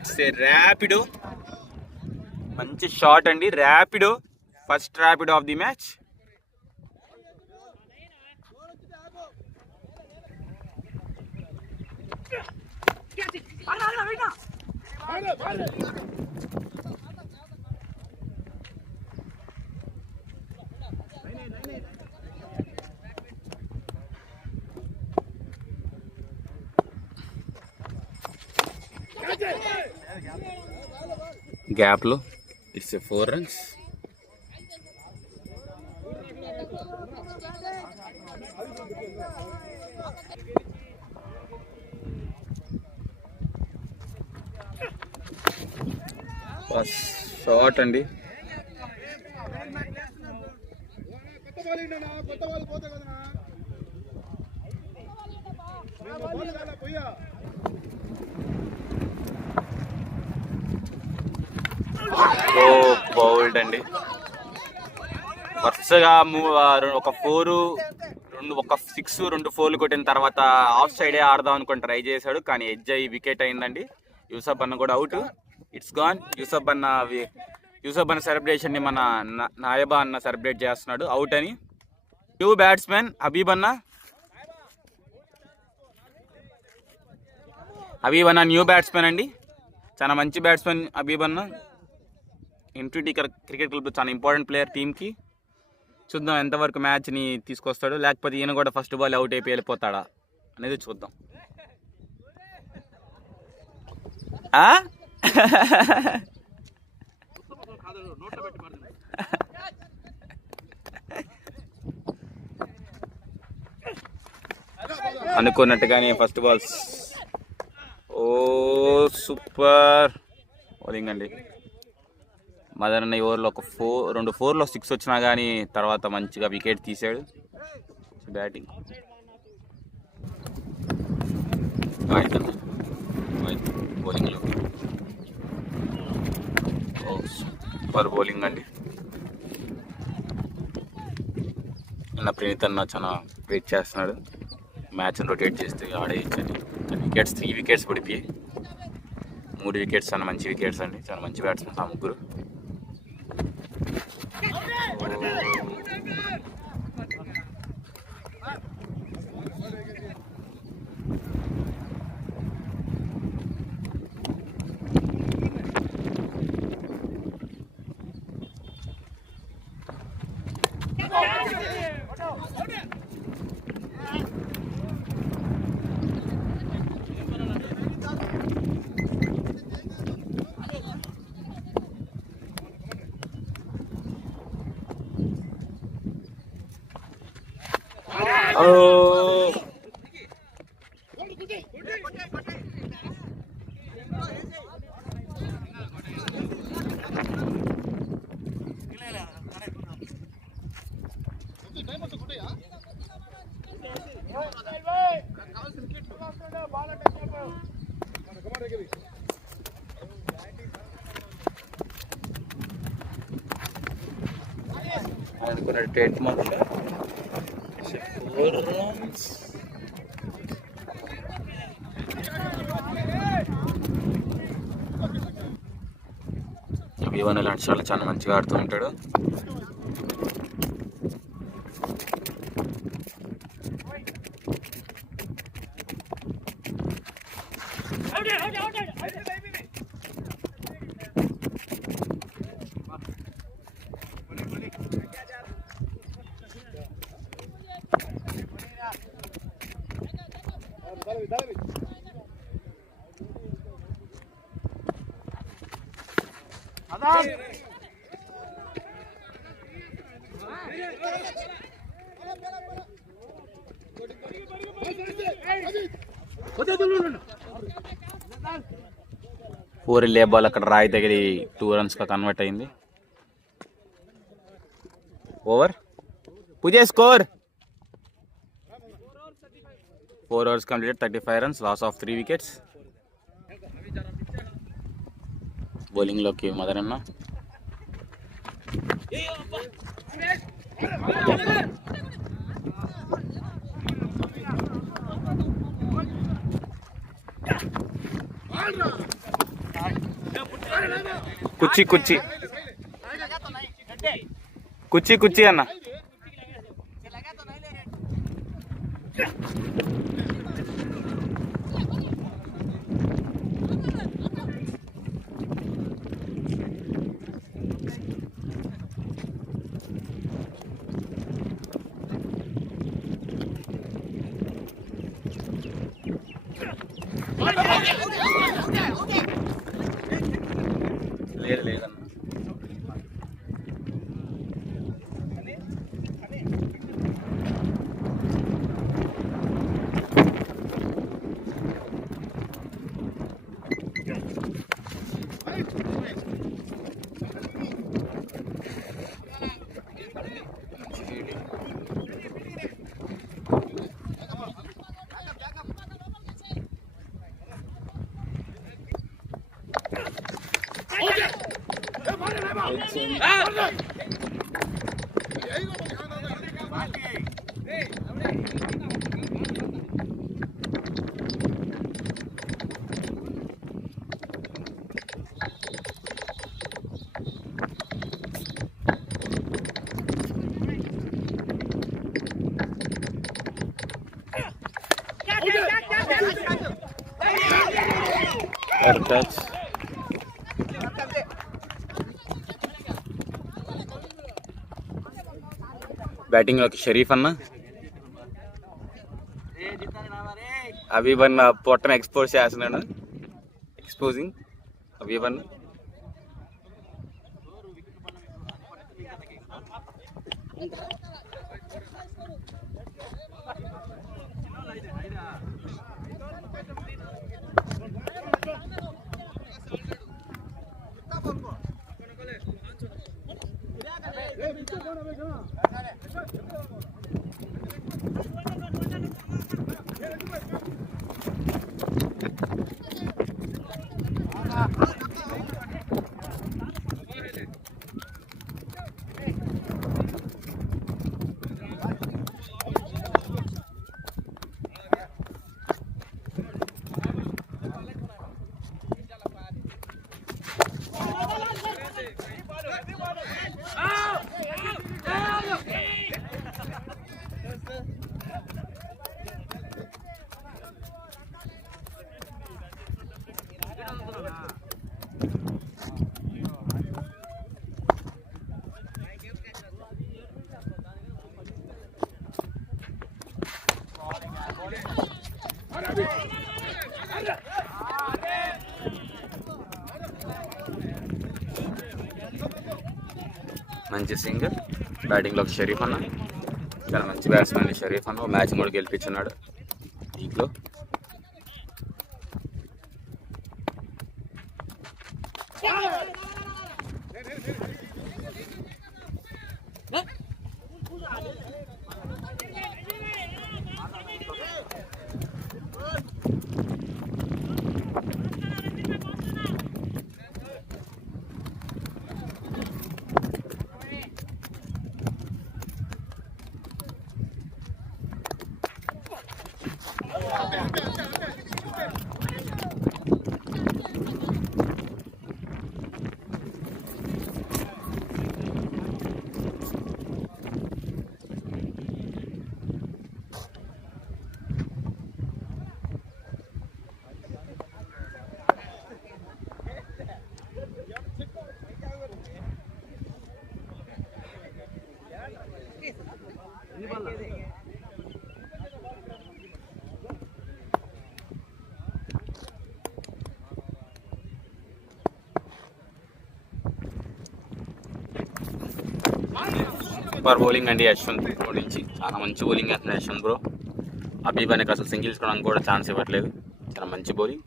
It's a rapido. Manchi shot andi, rapido. First rapido of the match. Gap lo, it's a 4 runs. First shot andi. Bowled అండి. వరుసగా ఒక 4, ఒక 6, 2 4 కొట్టిన తర్వాత of సైడే ఆడదాం అనుకుని try చేశాడు, కానీ ఎడ్జ్ అయ్యి వికెట్ అయిందండి. యూసఫ్ అన్న కూడా అవుట్. It's gone. యూసఫ్ అన్న సెలబ్రేషన్ని మన నాయబా అన్న సెలబ్రేట్ చేస్తున్నాడు అవుట్ అని. న్యూ బ్యాట్స్మెన్ హబీబ్ అన్న న్యూ బ్యాట్స్మెన్ అండి. చాలా మంచి బ్యాట్స్మెన్ హబీబ్ అన్న. ఇన్ఫినిటీ క్రికెట్ క్లబ్ చాలా ఇంపార్టెంట్ ప్లేయర్ టీంకి. చూద్దాం ఎంతవరకు మ్యాచ్ని తీసుకొస్తాడు, లేకపోతే ఈయన కూడా ఫస్ట్ బాల్ అవుట్ అయిపోయి వెళ్ళిపోతాడా అనేది చూద్దాం. అనుకున్నట్టుగానే ఫస్ట్ బాల్స్. ఓ సూపర్ బౌలింగ్ అండి. మదన్ అన్న ఈ ఓవర్లో ఒక 2 4లో 6 వచ్చినా కానీ తర్వాత మంచిగా వికెట్ తీసాడు. బ్యాటింగ్ బౌలింగ్లో సూపర్ బౌలింగ్ అండి. నిన్న ప్రణీత్ అన్న చాలా వెయిట్ చేస్తున్నాడు మ్యాచ్ని రొటేట్ చేస్తే ఆడేయచ్చని. 3 వికెట్స్ పడిపోయాయి. 3 వికెట్స్ చాలా మంచి వికెట్స్ అండి. చాలా మంచి బ్యాట్స్మెన్స్ ఆ ముగ్గురు. అనుకున్న 10 months 4 runs. అభివన్ ఇలాంటి చాలా మంచిగా ఆడుతూ ఉంటాడు. పూరి లే బాల్ అక్కడ రాయి తగిలి 2 runsగా కన్వర్ట్ అయింది. ఓవర్ పూజే score 4 overs completed, 35 runs, loss of 3 wickets. Bowling loki Madananna. కుచ్చి అన్న. లేదన్న. Touch. బ్యాటింగ్ లోకి షరీఫ్ అన్న. అబీబ్ అన్న పొట్టను ఎక్స్పోజ్ చేస్తున్నాడు. ఎక్స్పోజింగ్ అబీబ్ అన్న. మంచి సింగర్. బ్యాటింగ్లో షరీఫ్ అన్న చాలా మంచి బ్యాట్స్మెన్. షరీఫ్ అన్న మ్యాచ్ కూడా గెలిపించున్నాడు లీగ్లో. సూపర్ బౌలింగ్ అండి యశ్వంత్ బ్రో నుంచి. చాలా మంచి బౌలింగ్ వేస్తున్నాడు యశ్వంత్ బ్రో. అబీబ్ అనేక అసలు సింగిల్స్ కూడా కూడా ఛాన్స్ ఇవ్వట్లేదు. చాలా మంచి బౌలింగ్.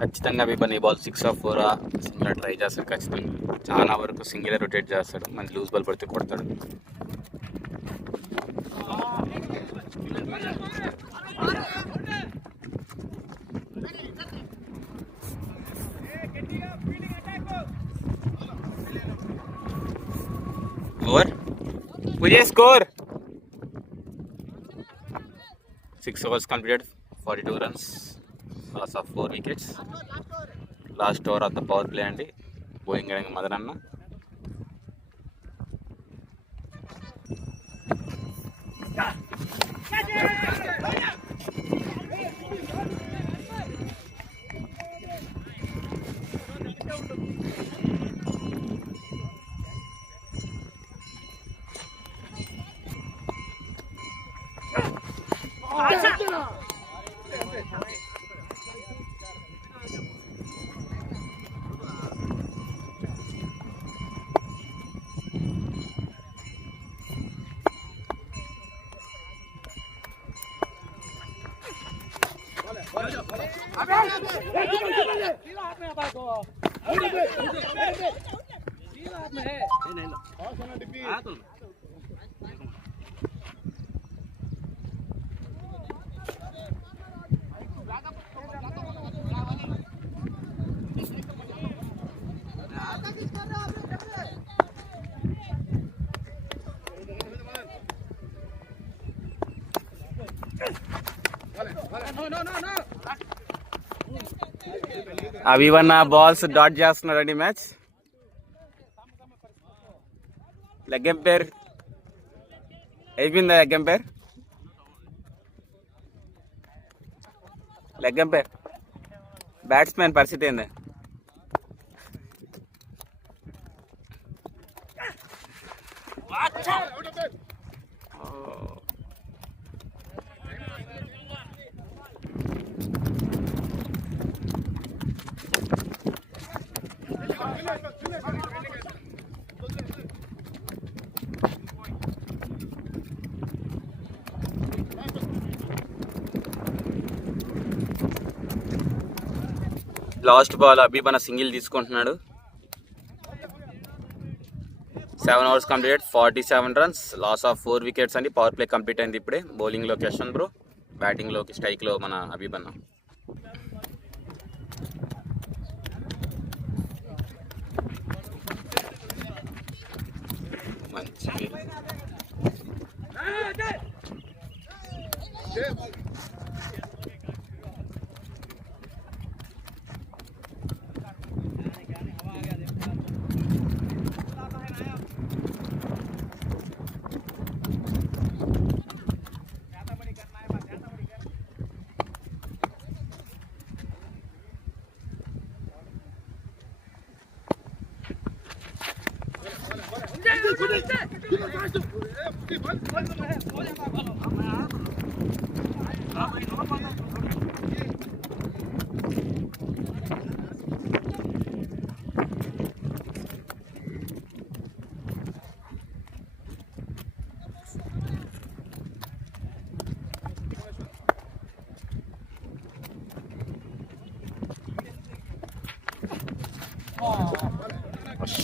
ఖచ్చితంగా అబీబ్ అనే బాల్ 6 or 4 సింగిల్ ట్రై చేస్తాడు ఖచ్చితంగా. చాలా వరకు సింగిల్ రొటేట్ చేస్తాడు. మంచి లూజ్ బాల్ పడితే కొడతాడు. ఓవర్ పూజే score 6 overs completed, 42 runs, loss of 4 wickets. Last over of the power play అండి బౌలింగ్ వేయడానికి మదనన్న. అభివన్న బాల్స్ డాట్ చేస్తున్నారండి మ్యాచ్. లెగ్ ఎంపైర్ అయిపోయిందా? లెగ్ ఎంపైర్ బ్యాట్స్మెన్ పరిస్థితి ఏంది? లాస్ట్ బాల్ అభిబన సింగిల్ తీసుకుంటున్నాడు. 7 overs completed, 47 runs, loss of 4 wickets అండి. పవర్ ప్లే కంప్లీట్ అయింది ఇప్పుడే. బౌలింగ్లోకి యశ్వంత్ బ్రో, బ్యాటింగ్లోకి స్ట్రైక్లో మన అభిబన్న. మంచి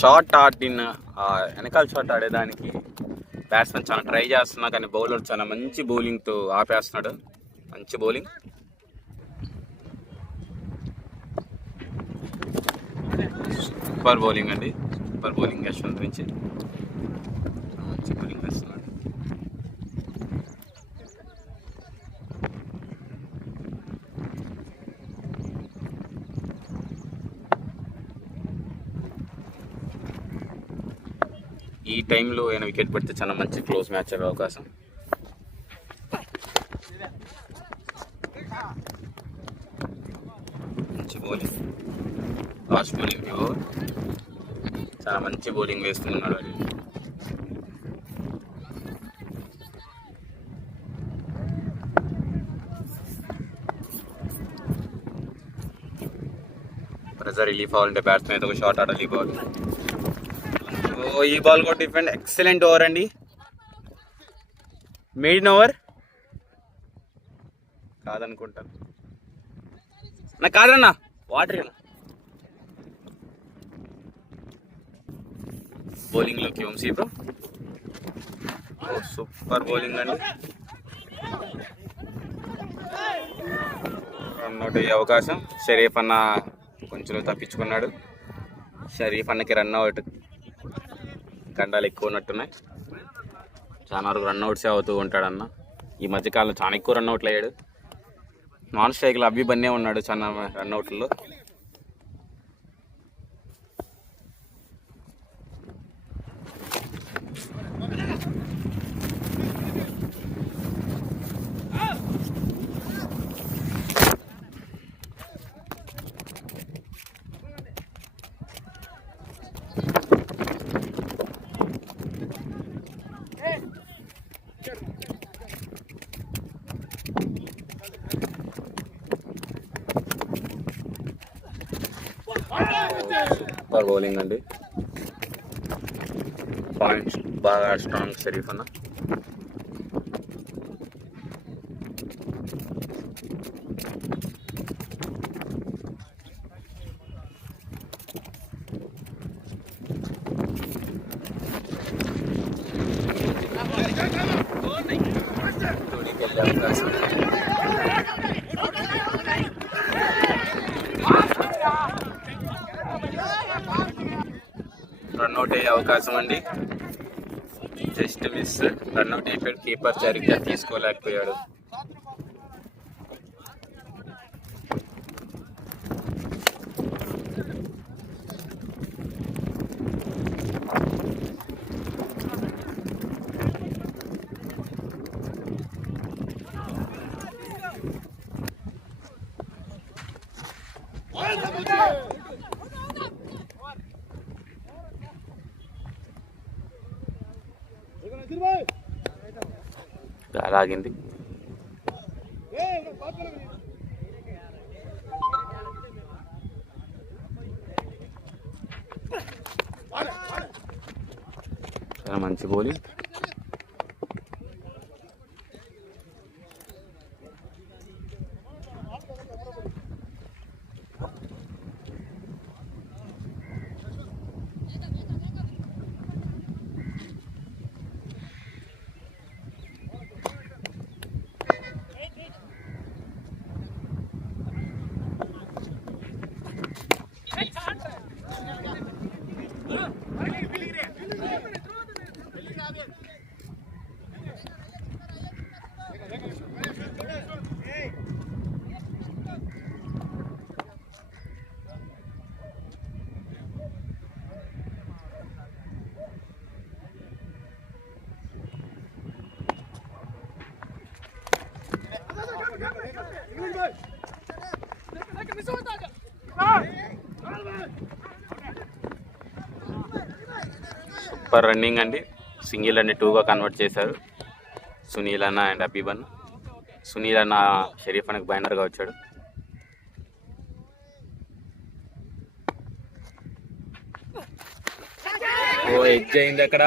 షార్ట్ ఆడిన వెనకాల షార్ట్ ఆడేదానికి బ్యాట్స్మెన్ చాలా ట్రై చేస్తున్నా కానీ బౌలర్ చాలా మంచి బౌలింగ్తో ఆపేస్తున్నాడు. మంచి బౌలింగ్. సూపర్ బౌలింగ్ అండి, సూపర్ బౌలింగ్ యశ్వంత్ నుంచి. మంచి బౌలింగ్ వేస్తున్నాడు. ఈ టైంలో ఏమైనా వికెట్ పడితే చాలా మంచి క్లోజ్ మ్యాచ్ అయ్యే అవకాశం. మంచి బౌలింగ్, లాస్ట్ బౌలింగ్ చాలా మంచి బౌలింగ్ వేస్తున్నాడు. అది ప్రెజర్ రిలీఫ్ అవ్వాలంటే బ్యాట్స్మెన్ అయితే ఒక షార్ట్ ఆడాలి. ఈ బాల్, ఈ బాల్ కూడా డిఫెండ్. ఎక్సలెంట్ ఓవర్ అండి. మెయిన్ ఓవర్ కాదనుకుంటాను. నా కాదన్నా, వాటర్ బౌలింగ్లోకి వంశీ బ్రో. సూపర్ బౌలింగ్ అండి. రన్అట్ అయ్యే అవకాశం. షరీఫ్ అన్న కొంచెం తప్పించుకున్నాడు. షరీఫ్ అన్నకి రన్అట్ గండాలు ఎక్కువ ఉన్నట్టున్నాయి. చాలా వరకు రన్అట్సే అవుతూ ఉంటాడు అన్న. ఈ మధ్యకాలంలో చాలా ఎక్కువ రన్అట్లు అయ్యాడు. నాన్ స్ట్రైక్లో అబ్బి బన్నే ఉన్నాడు చాలా రన్అట్లలో. సూపర్ బౌలింగ్ అండి. పాయింట్స్ బాగా స్ట్రాంగ్ షరీఫ్ అన్న. ధోనికి వెళ్ళే అవకాశం. రన్అట్ అయ్యే అవకాశం అండి. Just miss. రన్అట్ అయిపోయాడు. కీపర్ సరిగ్గా తీసుకోలేకపోయాడు. లాగింది. చాలా మంచి బౌలింగ్. సూపర్ రన్నింగ్ అండి. సింగిల్ అండి 2గా కన్వర్ట్ చేశారు సునీల్ అన్న అండ్ అబీబన్. సునీల్ అన్న షరీఫ్ అన్నకి బైనర్గా వచ్చాడు. ఓ ఎడ్జ్ అయింది అక్కడ.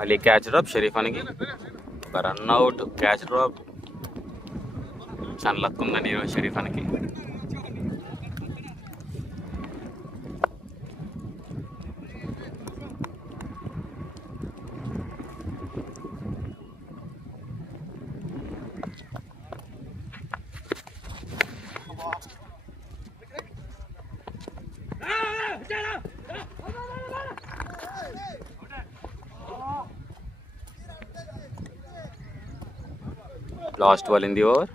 మళ్ళీ క్యాచ్ డ్రాప్ షరీఫ్ అన్నకి. ఒక రన్అట్, క్యాచ్ డ్రాప్. చాలా లక్ ఉందండి ఈరోజు షరీఫ్ అన్నకి. Last ball in the over.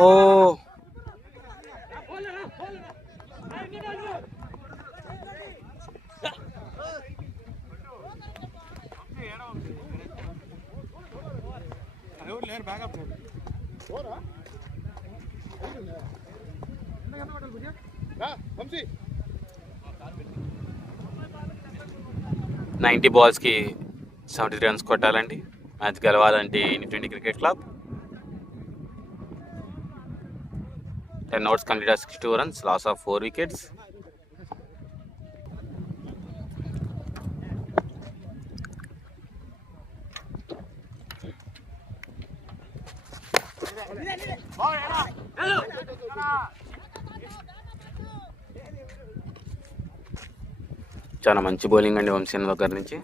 Oh. Backup 90 balls-కి 73 runs కొట్టాలండి మ్యాచ్ గెలవాలంటే N20 cricket club. 10 overs completed 62 runs, loss of 4 wickets. చాలా మంచి బౌలింగ్ అండి వంశీ అన్న దగ్గర నుంచి.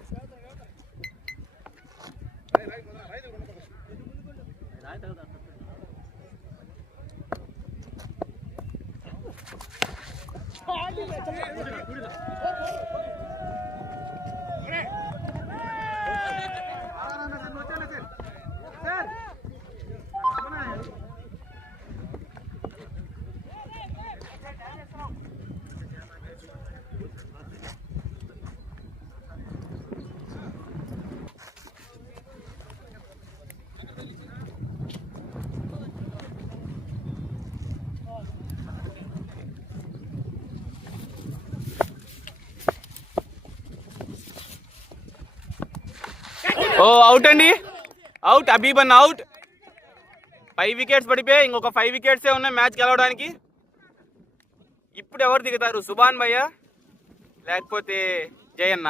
ఓ అవుట్ అండి, అవుట్. అబీబ్ అన్న అవుట్. 5 వికెట్స్ పడిపోయాయి, ఇంకొక 5 వికెట్సే ఉన్నాయి మ్యాచ్ గెలవడానికి. ఇప్పుడు ఎవరు దిగుతారు, సుభాన్ భయ్య లేకపోతే జయన్న?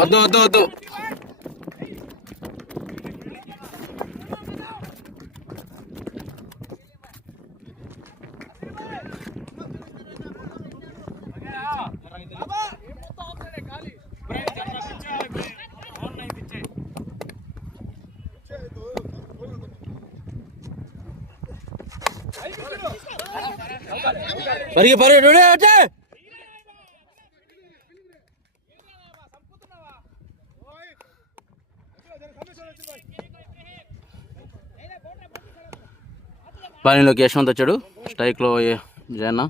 వద్దు వద్దు వద్దు. పరిగె పరిగె వచ్చే. బౌలింగ్లోకి యశ్వంత్ వచ్చాడు, స్ట్రైక్లో జయన్న.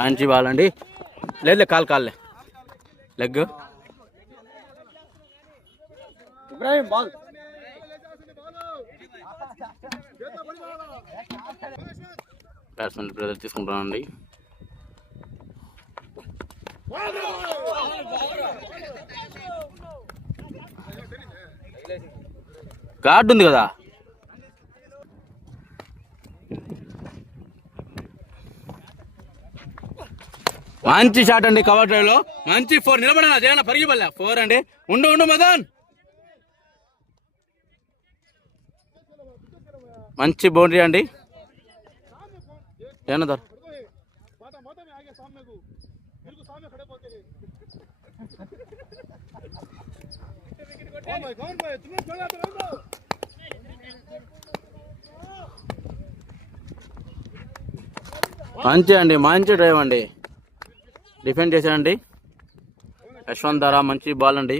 మంచి బాల్ అండి, లేదు కాళ్ళే లెగ్. బ్యాట్స్మెన్ బ్రదర్ తీసుకుంటానండి. గార్డ్ ఉంది కదా. మంచి షాట్ అండి, కవర్ డ్రైవ్ లో మంచి 4. నిలబడనా జయన్న, పరిగిపల్లె 4 అండి. ఉండు మదన్, మంచి బౌండరీ అండి జయన్న ధర్. మంచి అండి, మంచి డ్రైవ్ అండి, డిఫెండ్ చేశాడండి యశ్వంత్ ధారా. మంచి బాల్ అండి,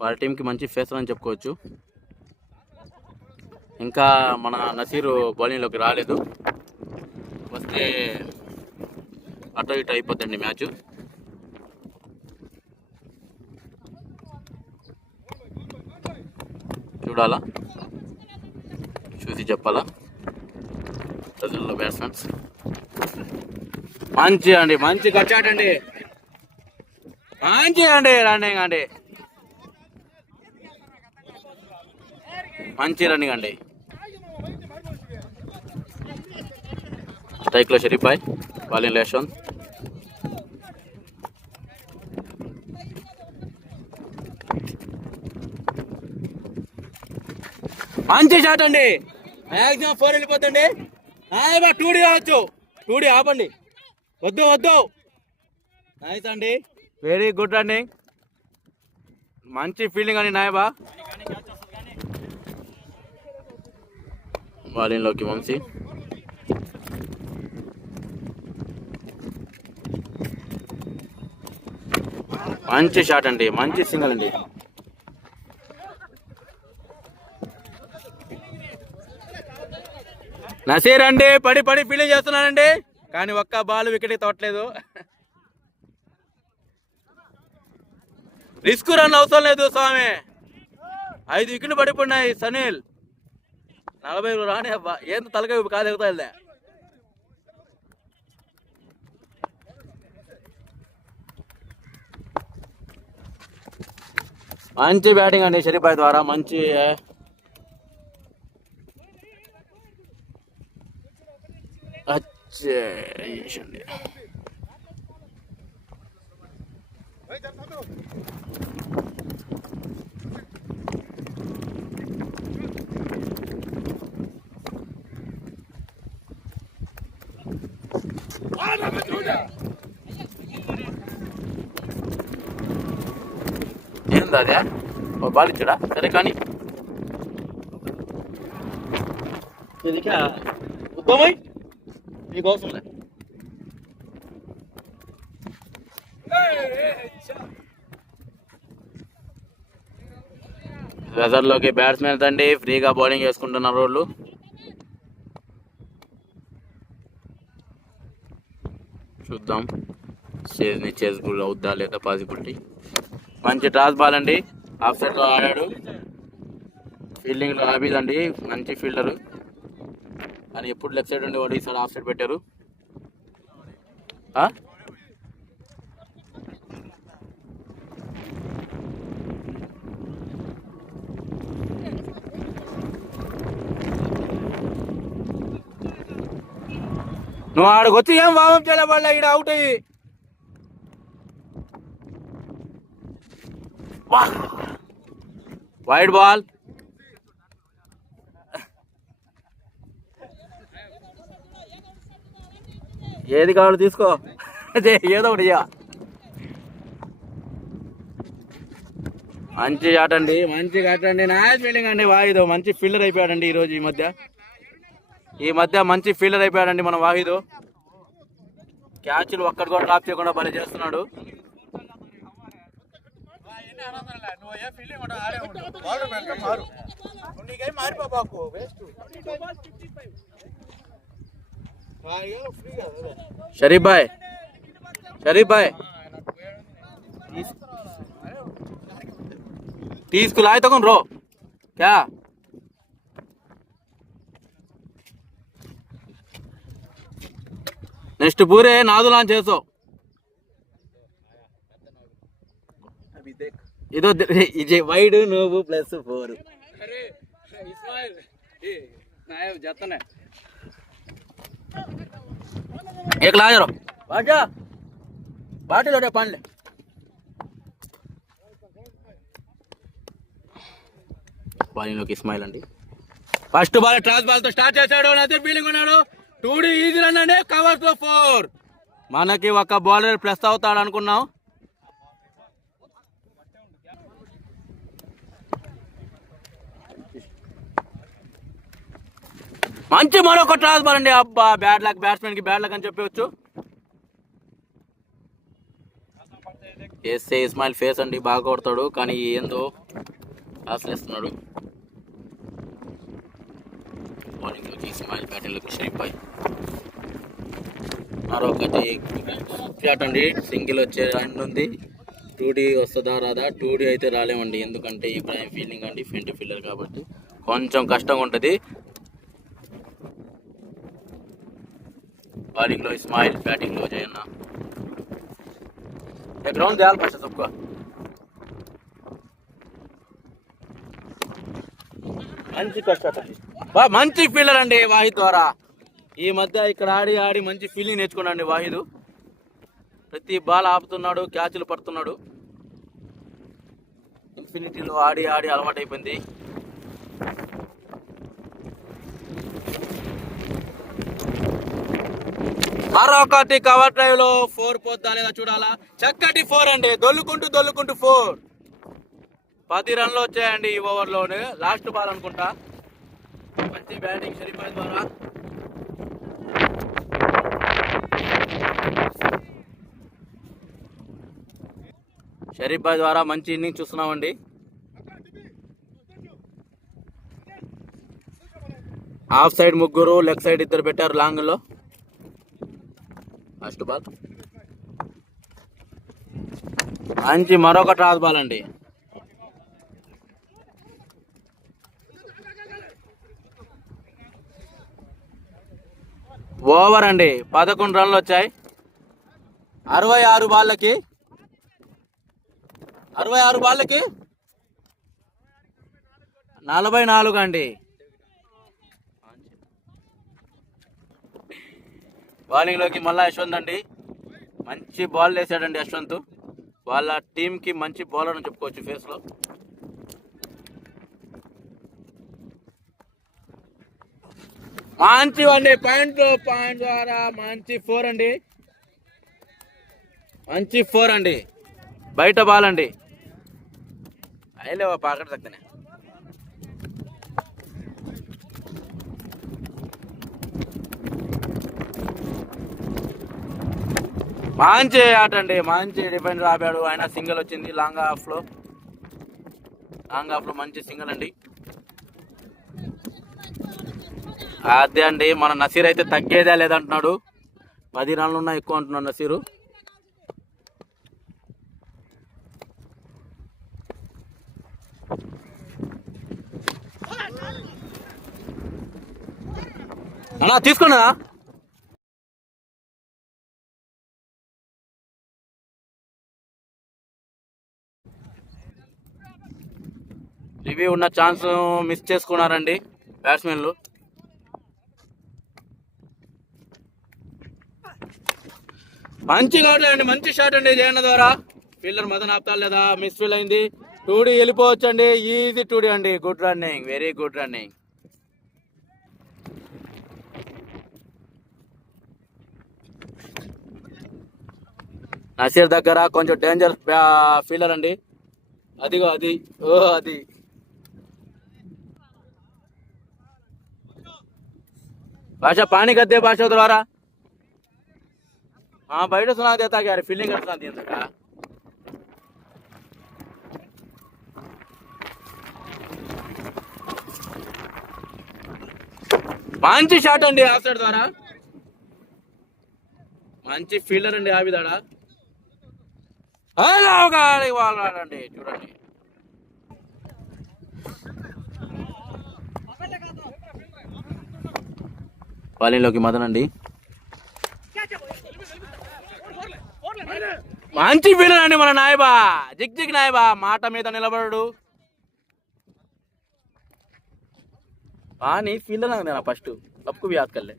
వాళ్ళ టీంకి మంచి ఫేసర్ అని చెప్పుకోవచ్చు. ఇంకా మన నసీరు బౌలింగ్లోకి రాలేదు, వస్తే అటు ఇటు అయిపోద్దండి మ్యాచ్. చూడాలా, చూసి చెప్పాలా ప్రజల్లో బ్యాట్స్మెన్స్. మంచి అండి, మంచి కచ్చాటండి, మంచి అండి రన్నింగ్ అండి, మంచి రన్నింగ్ అండి. స్ట్రైక్లో షరీఫ్ భాయ్, బౌలింగ్లో యశ్వంత్. మంచి షాట్ అండి, మ్యాక్సిమం 4 వెళ్ళిపోతుంది. 2D కావచ్చు, 2D ఆపండి, వద్దు. నైస్ అండి, వెరీ గుడ్ రన్నింగ్, మంచి ఫీల్డింగ్ అండి నాయబా. బౌలింగ్లోకి వంశీ. మంచి షాట్ అండి, మంచి సింగల్ అండి. నసీర్ అండి పడి ఫీల్డింగ్ చేస్తున్నానండి, కానీ ఒక్క బాల్ వికెట్ తోటలేదు. రిస్క్ రన్ అవసరం లేదు స్వామి. 5 వికెట్లు పడిపోయినాయి సనీల్. 40 రాని అబ్బా, ఏంత తలకాయ కాదు ఎగుతాయిలే. మంచి బ్యాటింగ్ అండి షరీఫ్ భాయ్ ద్వారా. మంచి ఏంది అదే బాల్ ఇచ్చాడా? సరే కానీ ఇదికా ఉత్తమై నీకు అవసరం లే. వెదర్లోకి బ్యాట్స్మెన్ తండి ఫ్రీగా బౌలింగ్ వేసుకుంటున్నారు వాళ్ళు. చూద్దాం చేజ్ గుడ్ అవుద్దా లేదా పాసిబిలిటీ. మంచి టాస్ బాల్ అండి, ఆఫ్ సైడ్లో ఆడాడు. ఫీల్డింగ్లో ఆబీద్ అండి, మంచి ఫీల్డరు. అని ఎప్పుడు లెఫ్ట్ సైడ్ ఉండేవాడు, ఈసారి ఆఫ్ సైడ్ పెట్టారు. నువ్వు ఆడికి వచ్చి ఏం వామప్ చేయలే, వాళ్ళ ఇక్కడ అవుట్ అయ్యి. Wide ball. ఏది కావాలో తీసుకో, ఏదో ఒకటి. మంచి ఆట అండి, మంచిగా ఆటండి. నైస్ ఫీల్డింగ్ అండి వాహిద్. మంచి ఫీల్డర్ అయిపోయాడండి ఈరోజు. ఈ మధ్య మంచి ఫీల్డర్ అయిపోయాడండి మన వాహిద్. క్యాచ్లు ఒక్కటి కూడా డ్రాప్ చేయకుండా భలే చేస్తున్నాడు. షరీఫ్ భాయ్ తీసుకులాయి తగున్ रो क्या నెక్స్ట్ పూరే నాదులాన్ చేసో ఇదో ఇది వైడ్ నువ్వు +4 एक ला जरो बाजा बाटी लोटे पांडले బాలింగ్లోకి ఇస్మాయిల్ అండి. ఫస్ట్ బాల్ ట్రాస్ బాల్ తో స్టార్ట్ చేశాడు. నజర్ ఫీల్డింగ్ ఉన్నాడు. 2D ఈజీ రన్ అండి, కవర్స్ లో 4. మనకి ఒక బౌలర్ ప్లస్ అవుతాడు అనుకున్నాం. మంచి మరొక ట్రాస్ బాల్ అండి. అబ్బా బ్యాడ్ లక్, బ్యాట్స్మెన్ కి బ్యాడ్ లక్ అని చెప్పవచ్చు. ఎస్ఏ ఇస్మాయిల్ ఫేస్ అండి, బాగా కొడతాడు కానీ ఏందో ఆశ్రయిస్తున్నాడు. బౌలింగ్లోకి ఇస్మాయిల్, బ్యాటింగ్లోకి షరీఫ్ భాయ్. మరొకటి షాట్ అండి, సింగిల్ వచ్చే అండ్ ఉంది. 2D వస్తుందా రాదా? 2D అయితే రాలేమండి, ఎందుకంటే ఇబ్రాహిం ఫీల్డింగ్ అండి, ఫ్రంట్ ఫీల్డర్ కాబట్టి కొంచెం కష్టంగా ఉంటుంది. बॉलिंग लो इस्माइल, बैटिंग लो जयन्ना. ग्राउंड दयाल पाशा सबको మంచి కష్టం. మంచి ఫీల్డర్ అండి వాహిద్ ద్వారా. ఈ మధ్య ఇక్కడ ఆడి ఆడి మంచి ఫీల్డింగ్ నేర్చుకున్నాడు వాహిద్. ప్రతి బాల్ ఆపుతున్నాడు, క్యాచ్లు పడుతున్నాడు. ఇన్ఫినిటీలో ఆడి ఆడి అలవాటు అయిపోయింది. మరొకటి కవర్ డ్రైవ్ లో 4 పోద్దా లేదా చూడాలా. చక్కటి 4 అండి, దొల్లుకుంటూ 4. 10 రన్లు వచ్చాయండి ఈ ఓవర్లోనే. లాస్ట్ బాల్ అనుకుంటా. మంచి బ్యాటింగ్ షరీఫ్ భాయ్ ద్వారా. షరీఫ్ భాయ్ ద్వారా మంచి ఇన్నింగ్ చూస్తున్నామండి. హాఫ్ సైడ్ ముగ్గురు, లెగ్ సైడ్ 2 పెట్టారు లాంగ్ లో. ఫస్ట్ బాల్ మంచి మరొక ట్రాస్ బాల్ అండి. ఓవర్ అండి. 11 రన్లు వచ్చాయి 66 బాళ్ళకి. 44 అండి. బౌలింగ్లోకి మళ్ళా యశ్వంత్ అండి. మంచి బాల్ వేసాడండి యశ్వంత్. వాళ్ళ టీంకి మంచి బౌలర్ అని చెప్పుకోవచ్చు ఫేస్లో. మంచి అండి పాయింట్ ద్వారా మంచి 4 అండి. మంచి 4 అండి. బయట బాల్ అండి. అయ్యలేవా పాకట తగ్గనే. మంచి ఆట అండి. మంచి డిఫెండర్ ఆపాడు. ఆయన సింగిల్ వచ్చింది లాంగ్ ఆఫ్ లో మంచి సింగిల్ అండి. అదే అండి మన నసీర్ అయితే తగ్గేదే లేదంటున్నాడు. 10 రన్లు ఉన్నా ఎక్కువ అంటున్నాడు నసీరు. అన్నా తీసుకున్నా. రివ్యూ ఉన్న ఛాన్స్ మిస్ చేసుకున్నారండి బ్యాట్స్మెన్లు. మంచి కావట్లే అండి. మంచి షాట్ అండి జయన్న ద్వారా. ఫీల్డర్ మదన్ ఆపుతా లేదా. మిస్ ఫీల్ అయింది. 2D వెళ్ళిపోవచ్చు అండి. ఈజీ 2D అండి. Good running. Very good running. Naseer దగ్గర కొంచెం డేంజర్ ఫీల్డర్ అండి. అదిగో అది. అది భాష పానీ గద్దే భాష ద్వారా బయట సునా దేతా గారి ఫీల్డింగ్ ఎట్లా తీందట. మంచి షాట్ అండి ఆఫ్ సైడ్ ద్వారా. మంచి ఫీల్డర్ అండి ఆవిదాడ. వాళ్ళండి చూడండి. బౌలింగ్లోకి మదన్ అండి. మంచి ఫీల్డర్ అండి మన నాయబా. జిగ్ నాయబా మాట మీద నిలబడు. కానీ ఫీల్డర్ అండి నా ఫస్ట్ అప్పు भी याद कर ले.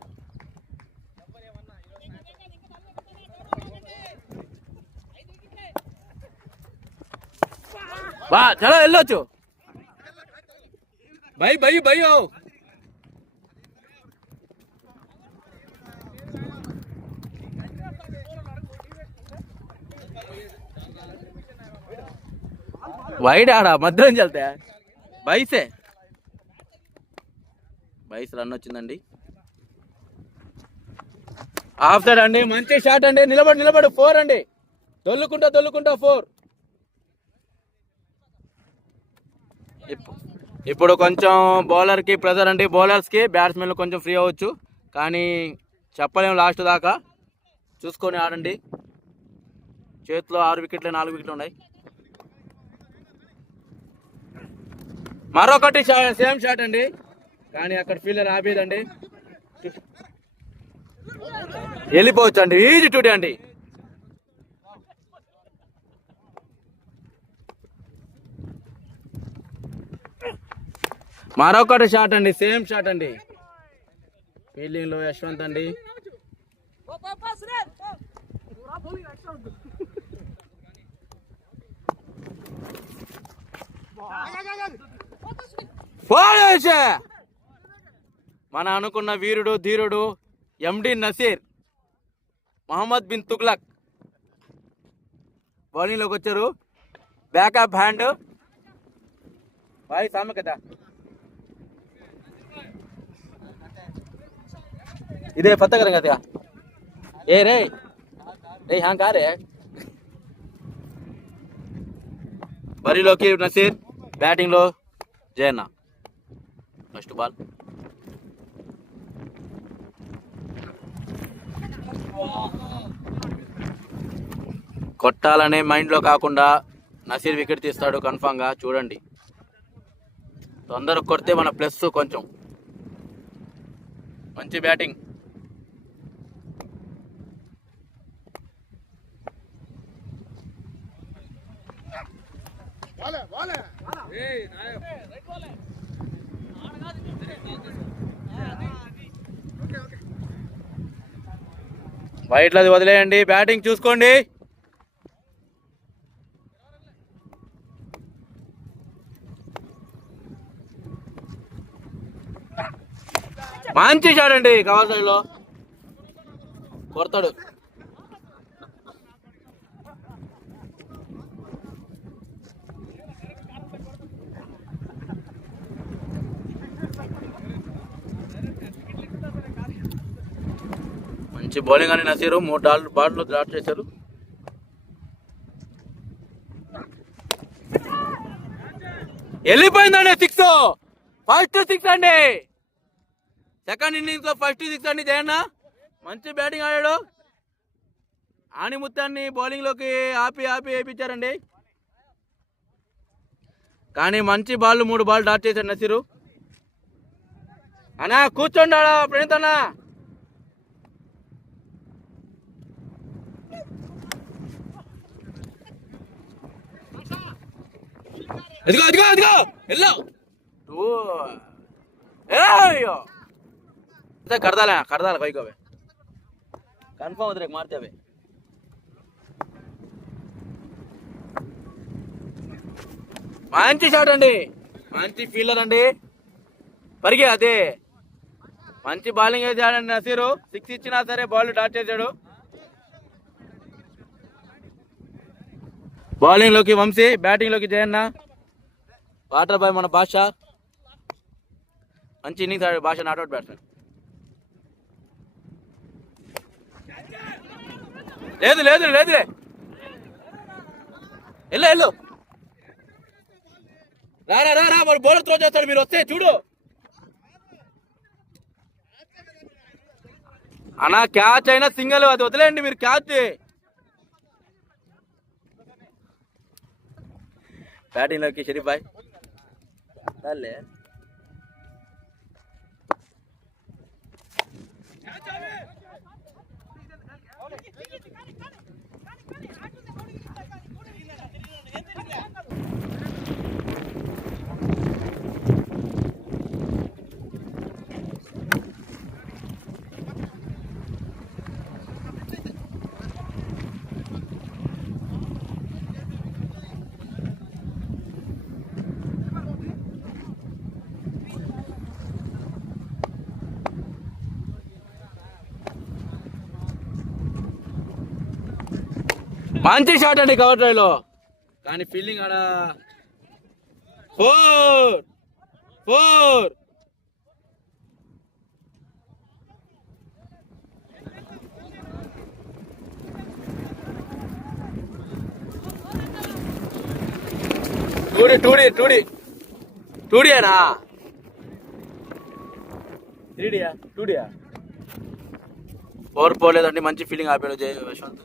బా చలో వెళ్ళొచ్చు. భయ్ వైడ్ ఆడా మధ్యలో చల్తే 22 రన్ వచ్చిందండి. ఆఫ్ సైడ్ అండి. మంచి షాట్ అండి. నిలబడు 4 అండి. దొల్లుకుంటా 4. ఇప్పుడు కొంచెం బౌలర్కి ప్రెజర్ అండి. బౌలర్స్కి బ్యాట్స్మెన్లు కొంచెం ఫ్రీ అవ్వచ్చు. కానీ చెప్పలేము లాస్ట్ దాకా. చూసుకొని ఆడండి. చేతిలో 6 వికెట్లు 4 వికెట్లు ఉన్నాయి. మరొకటి సేమ్ షాట్ అండి. కానీ అక్కడ ఫీల్డర్ ఆపేదండి. వెళ్ళిపోవచ్చు అండి. ఈజీ 2D అండి. మరొకటి షాట్ అండి. సేమ్ షాట్ అండి. ఫీల్డింగ్ లో యశ్వంత్ అండి. మన అనుకున్న వీరుడు ధీరుడు ఎండి నసీర్ మహమ్మద్ బిన్ తుగ్లక్ బౌలింగ్లోకి వచ్చారు. బ్యాకప్ హ్యాండ్ భాయ్ సామె కదా. ఇదే పత్త కదా ఏ రే हाँ कहा रे. బరిలోకి నసీర్. బ్యాటింగ్ లో జయన్న. ఫస్ట్ బాల్ కొట్టాలనే మైండ్లో కాకుండా నసీర్ వికెట్ తీస్తాడు కన్ఫామ్గా. చూడండి, తొందరగా కొడితే మన ప్లస్. కొంచెం మంచి బ్యాటింగ్. వైట్లో అది వదిలేయండి, బ్యాటింగ్ చూసుకోండి. మంచి షాట్ అండి, కవర్ సైడ్ లో కొడతాడు. మంచి బౌలింగ్ అని నసీరు 3 బాట్లు డ్రాప్ చేశారు. వెళ్ళిపోయిందండి 6. ఫస్ట్ 6 అండి. సెకండ్ ఇన్నింగ్స్ లో ఫస్ట్ 6 అండి జయన్న. మంచి బ్యాటింగ్ ఆడాడు. ఆణిముత్యాన్ని బౌలింగ్ లోకి ఆపి వేయించారండి. కానీ మంచి బాల్ 3 బాల్ డాట్ చేశాడు నసీరు. అన్నా కూర్చోండి ఆడ ప్రణీత్ అన్న. ఎదిగో వెళ్ళు. కడదాల పైకి అవి కన్ఫర్మ్ అవుతుంది, రేపు మారితే అవి. మంచి షాట్ అండి, మంచి ఫీల్డర్ అండి. పరిగే అదే మంచి బౌలింగ్ అయితే ఆడండి నసీరు. 6 ఇచ్చినా సరే బాల్ డాట్ చేశాడు. బౌలింగ్ లోకి వంశీ, బ్యాటింగ్ లోకి జయన్న. వాటర్ బాయ్ మన భాష. మంచి ఇన్నింగ్స్ ఆడాడు భాష, నాట్అవుట్ బ్యాట్స్మెన్. లేదులే వెళ్ళు. రా వాడు బౌలర్ త్రో చేస్తాడు, మీరు వస్తే చూడు. అన్నా క్యాచ్ అయినా సింగల్, అది వదిలేయండి మీరు. క్యాచ్ బ్యాటింగ్ లోకి షరీఫ్ బాయ్. మంచి షాట్ అండి కవర్ డ్రైవ్ లో, కానీ ఫీల్డింగ్ ఆడ 4. టూడియానా 3డియా 2డియా 4 పోలేదండి. మంచి ఫీల్డింగ్ ఆపాడు జయ యశ్వంత్.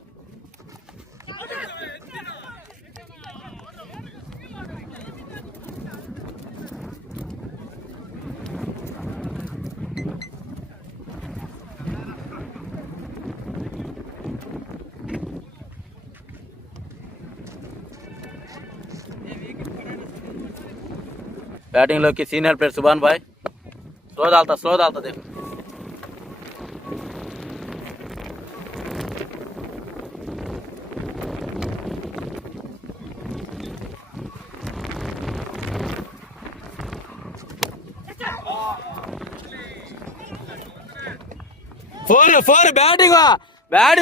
बैटिंग लोग सीनियर प्लेयर सुभान भाई. स्लो डालता देखो. फोर बैटिंग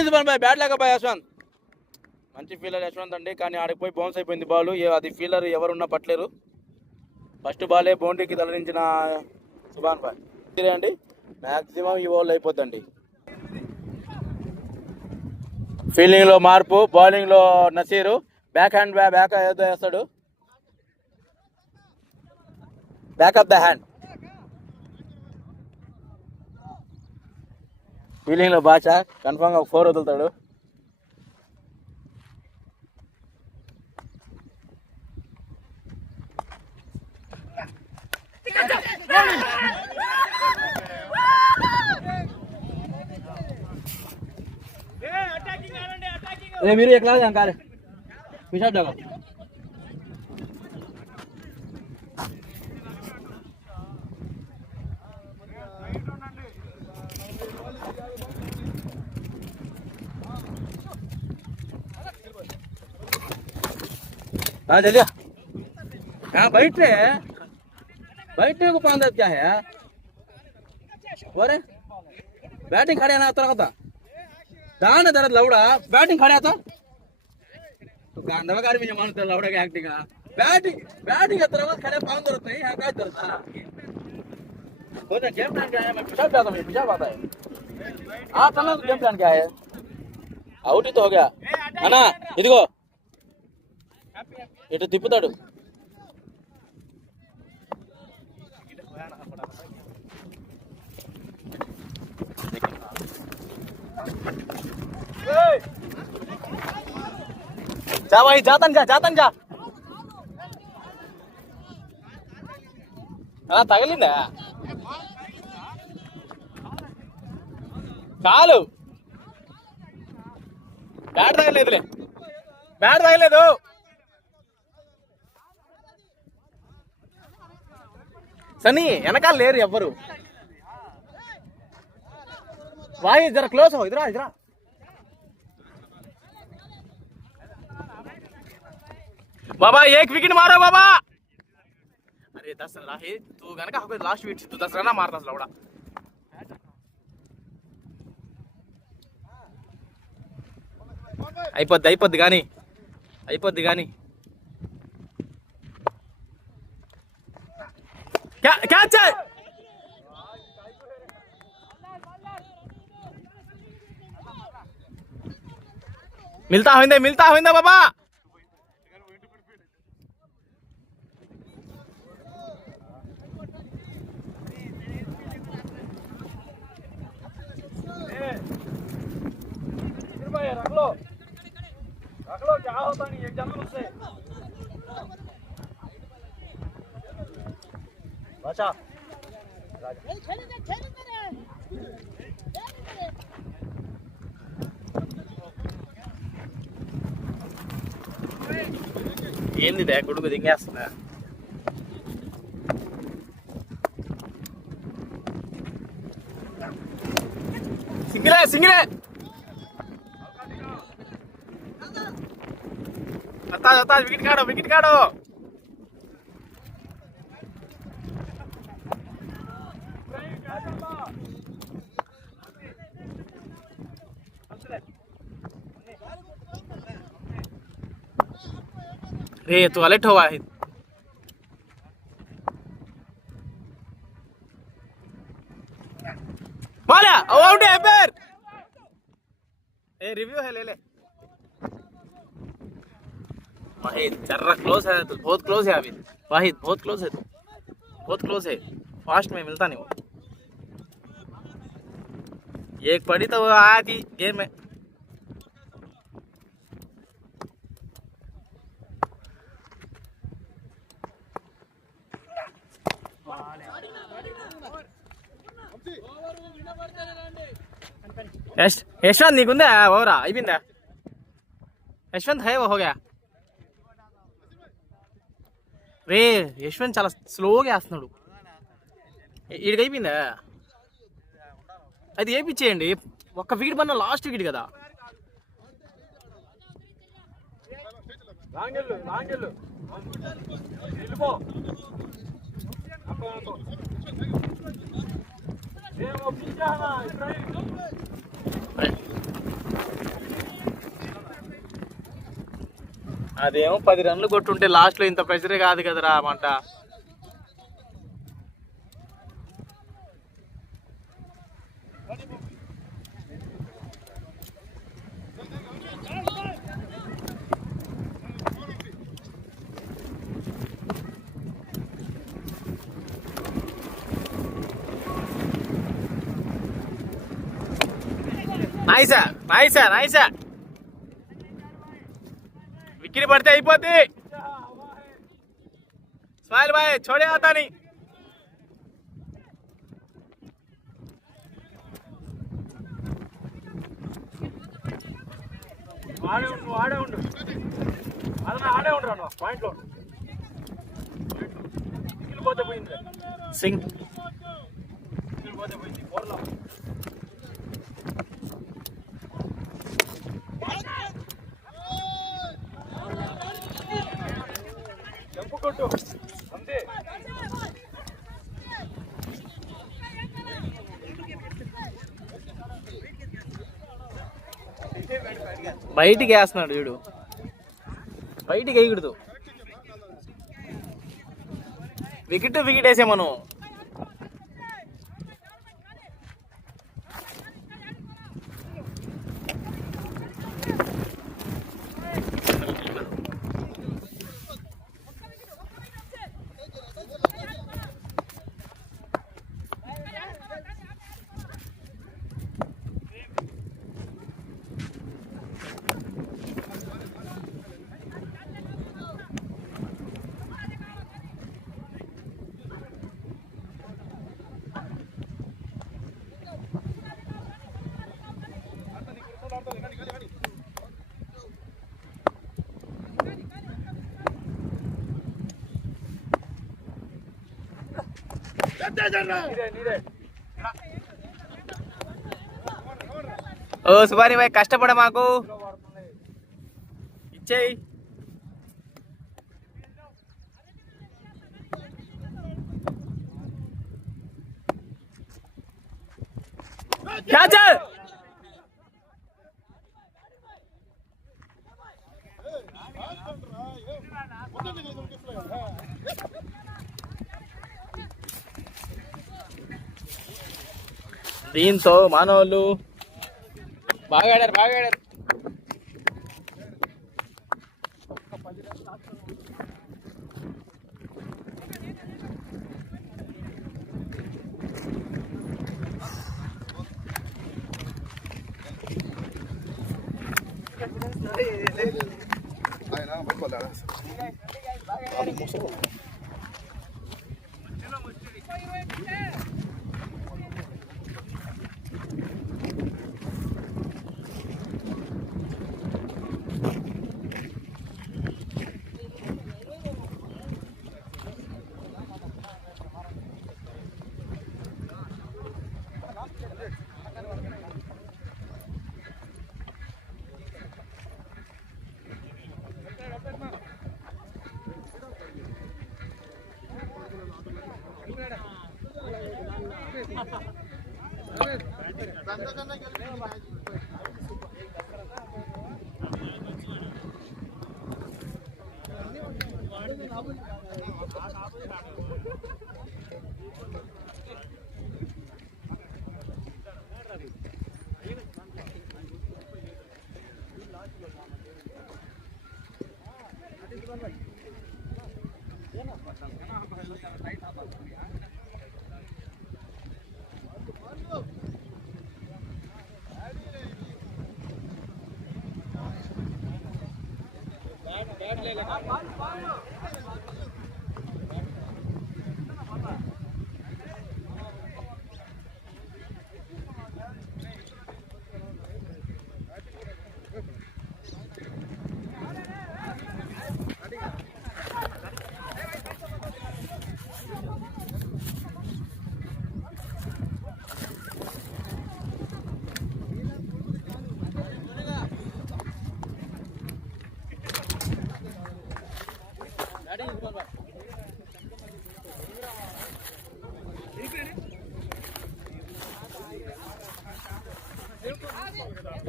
सुभान भाई. बैट लेका यशवंत మంచి ఫీల్డర్ యశ్వంత్ అండి, కానీ ఆడికి పోయి బౌన్స్ అయిపోయింది బాల్. అది ఫీల్డర్ ఎవరున్నా పట్టలేరు. ఫస్ట్ బాలే బౌండరీకి తరలించిన సుభాన్ భాయ్. ఇదే అండి మ్యాక్సిమం ఈ ఓవర్లు అయిపోద్దండి. ఫీల్డింగ్ లో మార్పు, బౌలింగ్ లో నసీరు. బ్యాక్ ఏదో వేస్తాడు. Backup the hand. ఫీల్డింగ్ లో భాష కన్ఫామ్ గా 4 వదులుతాడు. మీరు ఎట్లా కాలే పిషాబ్ జాగా जल्दी हाँ बैठे बैठने को पाँच क्या है अरे बैटिंग खड़े ना तरह होता दान दर लवड़ा बैटिंग खड़े आता तो गांधवा कार भी जमानत लवड़ा की एक्टिंग बैटिंग बैटिंग तरह खड़े पाँच दर नहीं है क्या दरता होता गेम प्लान क्या है मैं पिछाब जाता हूँ पिछाब आता है हाँ चलना तो गेम प्लान क्या है आउट ही तो हो गया है ना इधर ఇటు తిప్పుతాడు जा भाई जातन जा తగిలిందా చాలు బ్యాట్ తగలేదులే బ్యాట్ తగలేదు सनी వెనకాల లేరు ఎవ్వరు भाई जरा क्लोज हो इधर इधर बाबा एक विकेट मारो बाबा अरे 10 रन आहे तू गनका हो लास्ट विकेट तू 10 रन मारतास लवडा అయిపోద్ది గాని क्या चाहिए मिलता होइंदे बाबा रख लो क्या होता नहीं एक जन से अच्छा ఏందిదే కొడుకు దింగేస్తుందా సింగిలే అత్తా వికెట్ కాడో रे तू अलर्ट हुआ है मारा आउट है फिर ए रिव्यू है ले वाहिद जरा क्लोज है तो बहुत क्लोज है अभी वाहिद बहुत क्लोज है बहुत क्लोज है फास्ट में मिलता नहीं वो एक पड़ी तो वो आया थी गेम में यशवंत నీకుందా ఓవరా అయిపోయిందా యశ్వంత్ హై हो गया రే యశ్వంత్ చాలా స్లోగా వేస్తున్నాడు ఈడికి అయిపోయిందా అది వేయించేయండి ఒక్క వికెట్ పడిన లాస్ట్ వికెట్ కదా అదేమో 10 రన్లు కొట్టుంటే లాస్ట్ లో ఇంత ప్రెషరే కాదు కదరా మంట నైస్ विकेट पड़ते అయిపోద్ది. స్మైల్ బాయ్ छोड़े आता नहीं. ఆడే ఉండు ఆడే ఉండు అదన్నా ఆడే ఉండు అన్న పాయింట్లో పోతే పోయింది సింగ్ పోతే పోయింది బోర్లో జంపు కొట్టు అంతే బయటికి వేస్తున్నాడు వీడు, బయటికి వేయకూడదు. వికెట్ వేసే మనం. ఓ సుబాని భాయ్ కష్టపడ మాకు ఇచ్చేయి. క్యాచ్. దీంతో మానవులు బాగా ఆడారు.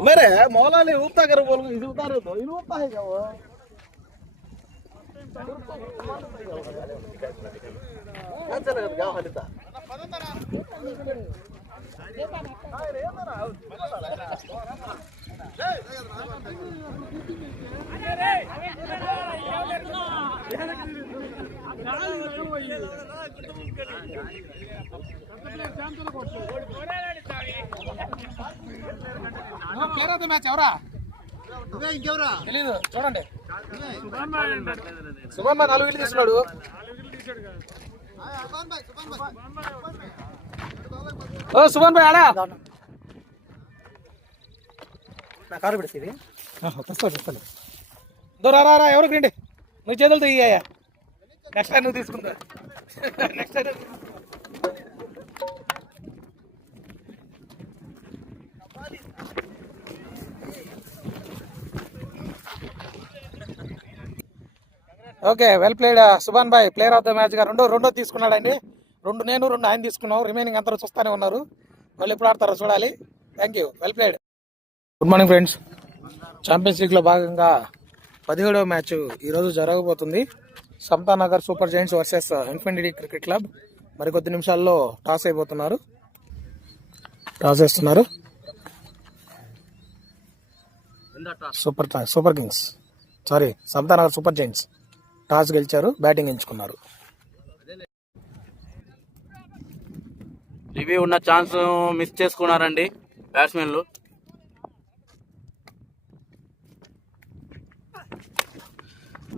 मेरे मौला ने ऊपर कर बोल इसे उतारो तो इन ऊपर है क्या वो क्या चलेगा क्या हालता మ్యాచ్ ఎవరా తెలీదు చూడండి. సుభాన్ బాయ్ 4 వికెట్లు తీసుకున్నాడు. ఓ సుభాన్ బాయ్ ఆడా నా కారు పెడితే తెస్తాను రా రా ఎవరికి రండి నువ్వు చేతులతో ఇయ్యాయా నెక్స్ట్ టైం నువ్వు తీసుకుందా next time okay well played Subhan bhai player of the మ్యాచ్గా రెండో తీసుకున్నాడండి. 2 నేను 2 ఆయన తీసుకున్నాం. రిమైనింగ్ అందరూ చూస్తూనే ఉన్నారు. వాళ్ళు ఎప్పుడు ఆడతారో చూడాలి. Thank you, well played. Good morning friends. Champions లీగ్లో భాగంగా 17వ మ్యాచ్ ఈరోజు జరగబోతుంది. Samathanagar super Giants versus infinity cricket club. మరికొద్ది నిమిషాల్లో టాస్ అయిపోతున్నారు. టాస్ వేస్తున్నారు. Super Kings Samathanagar super Giants toss గెలిచారు, బ్యాటింగ్ ఎంచుకున్నారు. ఇవి ఉన్న ఛాన్స్ మిస్ చేసుకున్నారండి బ్యాట్స్మెన్లు.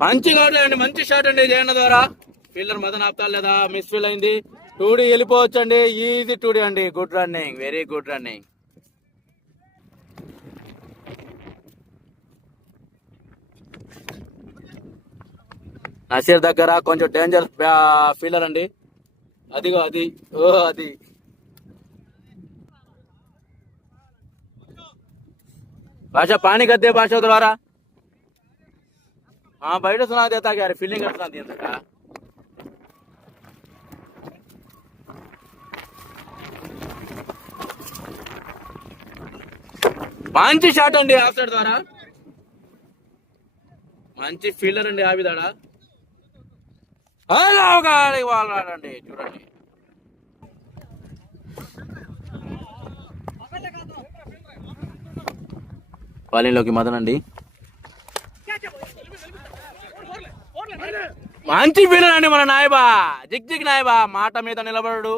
మంచి అండి, మంచి షాట్ అండి జయన్న ద్వారా. ఫీల్డర్ మదన్ ఆపుతారు లేదా, మిస్ ఫీల్ అయింది. 2D వెళ్ళిపోవచ్చు అండి, ఈజీ 2D అండి. Good running, very good running. Naseer దగ్గర కొంచెం డేంజర్ ఫీల్డర్ అండి. అదిగో అది అది भाषा पानी कर दे भाषा द्वारा. हाँ बैठ सुना देता क्या फील्डिंग सुना दिया మంచి షాట్ అండి ఆఫ్ సైడ్ ద్వారా. మంచి ఫీల్డర్ అండి ఆవిదాడ. వాళ్ళండి చూడండి. పాలనలోకి మదన్ అండి. మంచి ఫీల్డర్ అండి మన నాయబా, జిగ్ నాయబా. మాట మీద నిలబడు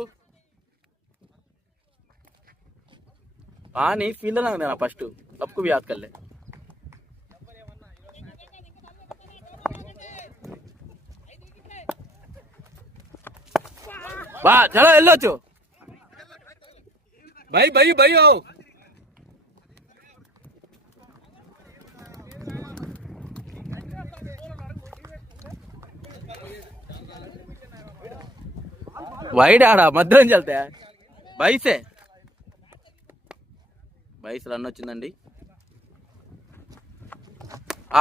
కానీ ఫీల్డర్ ना फर्स्ट सबको भी याद कर ले. बा चलो వెళ్ళొచ్చు भाई भाई भाई आओ. वाइड आड़ा मध्य चलते हैं भाई से బైస్ రన్ వచ్చిందండి.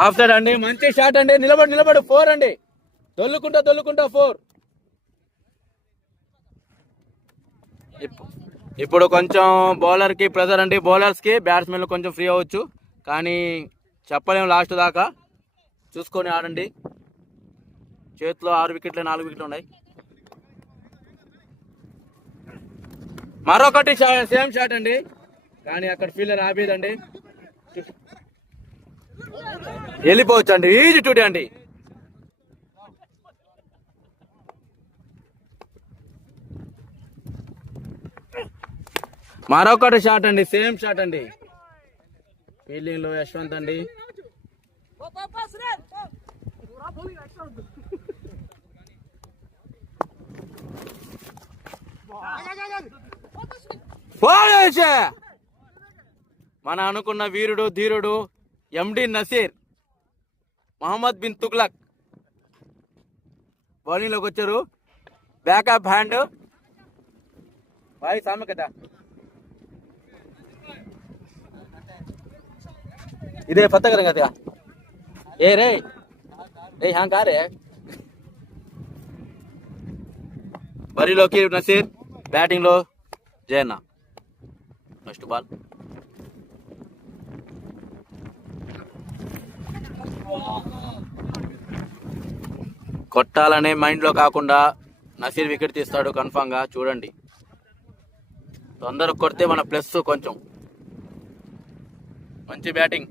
ఆఫ్ సైడ్ అండి, మంచి షాట్ అండి. నిలబడు 4 అండి. దొల్లుకుంటా 4. ఇప్పుడు కొంచెం బౌలర్ కి ప్రెజర్ అండి. బౌలర్స్ కి బ్యాట్స్మెన్ కొంచెం ఫ్రీ అవ్వచ్చు కానీ చెప్పలేము. లాస్ట్ దాకా చూసుకొని ఆడండి. చేతిలో 6 వికెట్లు 4 వికెట్లు ఉన్నాయి. మరొకటి సేమ్ షాట్ అండి కానీ అక్కడ ఫీల్డర్ ఆపేదండి. వెళ్ళిపోవచ్చు అండి, ఈజీ 2D అండి. మరొకటి షాట్ అండి, సేమ్ షాట్ అండి. ఫీల్డింగ్ లో యశ్వంత్ అండి. మన అనుకున్న వీరుడు ధీరుడు ఎండి నసీర్ మహమ్మద్ బిన్ తుగ్లక్ బౌలింగ్ లోకి వచ్చారు. బ్యాకప్ హ్యాండ్ भाई सामने कटा इधे पता करेंगे क्या ए रे यहाँ कहा रे బరిలోకి నసీర్, బ్యాటింగ్ లో జయన్న. ఫస్ట్ బాల్ కొట్టాలనే మైండ్ లో కాకుండా నసీర్ వికెట్ తీస్తాడు కన్ఫామ్ గా. చూడండి, తొందరగా కొడితే మన ప్లస్. కొంచెం మంచి బ్యాటింగ్.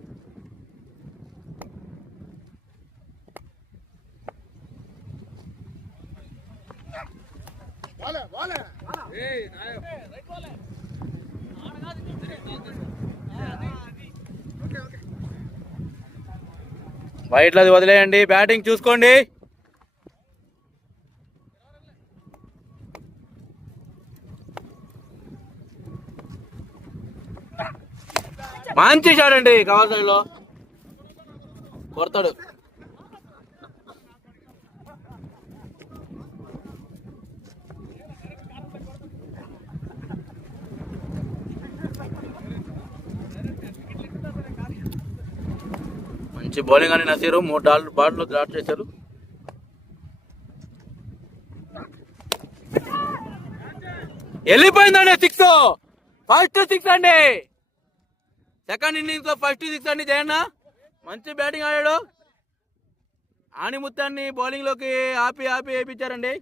వైట్లది వదిలేయండి, బ్యాటింగ్ చూసుకోండి. మంచి షాట్ అండి కవర్ సైడ్ లో. కొడతాడు. మంచి బౌలింగ్ అని నసీరు 3 బాట్లు డ్రాప్ చేశారు. వెళ్ళిపోయిందండి 6. ఫస్ట్ 6 అండి. సెకండ్ ఇన్నింగ్స్ లో ఫస్ట్ 6 అండి జయన్న. మంచి బ్యాటింగ్ ఆడాడు. ఆనిముత్యాన్ని బౌలింగ్ లోకి ఆపి వేయించారండి.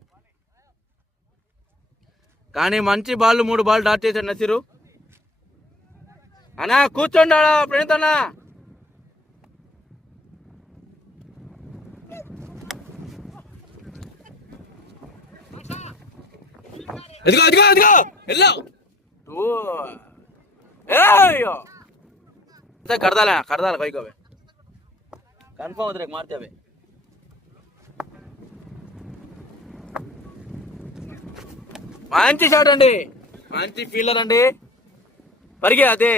కానీ మంచి బాల్ 3 బాల్ డాట్ చేశాడు నసీరు. అన్నా కూర్చోండి ప్రణీత్ అన్న. ఎదిగో ఎల్లో కడదాల పైకోవే కన్ఫర్మ్ అవుతుంది మార్చావే. మంచి షాట్ అండి. మంచి ఫీల్డర్ అండి. పరిగే అదే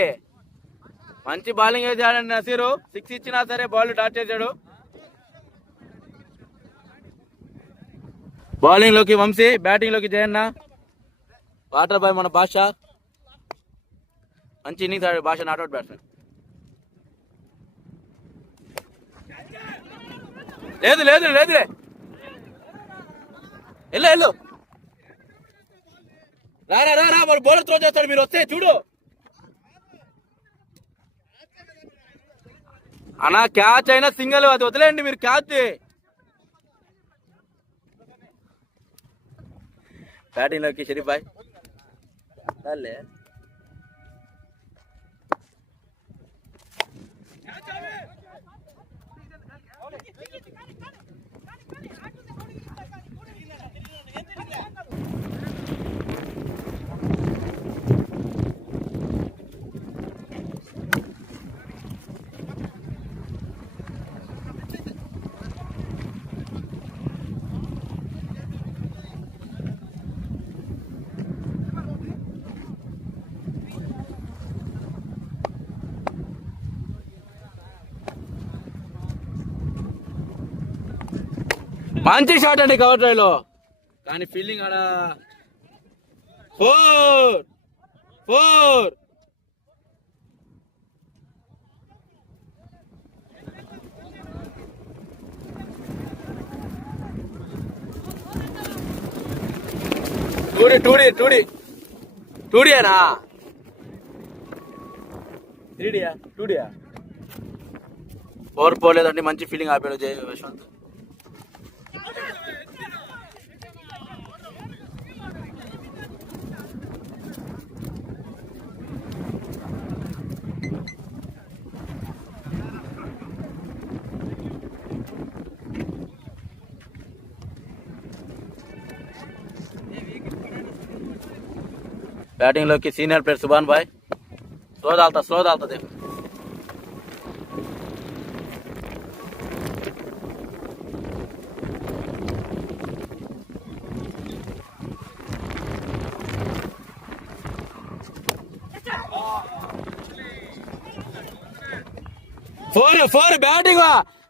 మంచి బౌలింగ్ వేసాడండి నసీరు. 6 ఇచ్చినా సరే బాల్ డాట్ చేశాడు. బౌలింగ్ లోకి వంశీ, బ్యాటింగ్ లోకి జయన్న. వాటర్ బాయ్ మన భాష. మంచి ఇన్నింగ్స్ ఆడాడు భాష, నాట్అవుట్ బ్యాట్స్మెన్. లేదులే వెళ్ళు రా వాడు బౌలర్ త్రో చేస్తాడు. మీరు వస్తే చూడు అన్నా. క్యాచ్ అయినా సింగల్ అది వదిలేయండి మీరు. క్యాచ్ బ్యాటింగ్ లోకి షరీఫ్ బాయ్. మంచి షాట్ అండి కవర్ డ్రైవ్ లో. కానీ ఫీల్డింగ్ ఆడ 4. టూడియానా 3డియా 2డియా 4 పోలేదండి. మంచి ఫీల్డింగ్ ఆపాడు యశ్వంత్. బ్యాటింగ్ లోకి సీనియర్ ప్లేయర్ సుభాన్ భాయ్. స్లో దాల్తా ఫోర్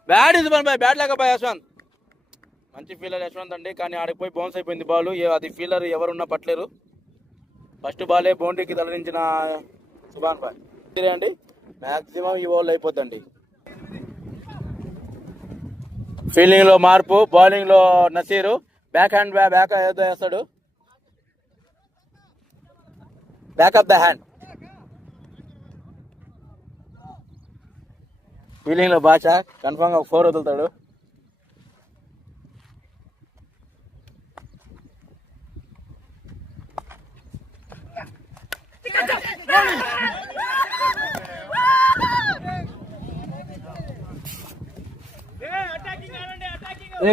బ్యాటింగ్ సుభాన్ భాయ్. బ్యాట్ లేకపోయా యశ్వంత్. మంచి ఫీల్డర్ యశ్వంత్ అండి. కానీ ఆడికి బౌన్స్ అయిపోయింది బాల్. అది ఫీల్డర్ ఎవరున్నా పట్టలేరు. ఫస్ట్ బాలే బౌండరీకి తరలించిన సుభాన్ భాయ్ అండి. మాక్సిమం ఈ ఓవర్లు అయిపోద్దండి. ఫీల్డింగ్ లో మార్పు, బౌలింగ్ లో నసీరు. బ్యాక్ ఏదో వేస్తాడు. Backup the hand. ఫీల్డింగ్ లో భాష కన్ఫర్మ్ గా 4 వదులుతాడు.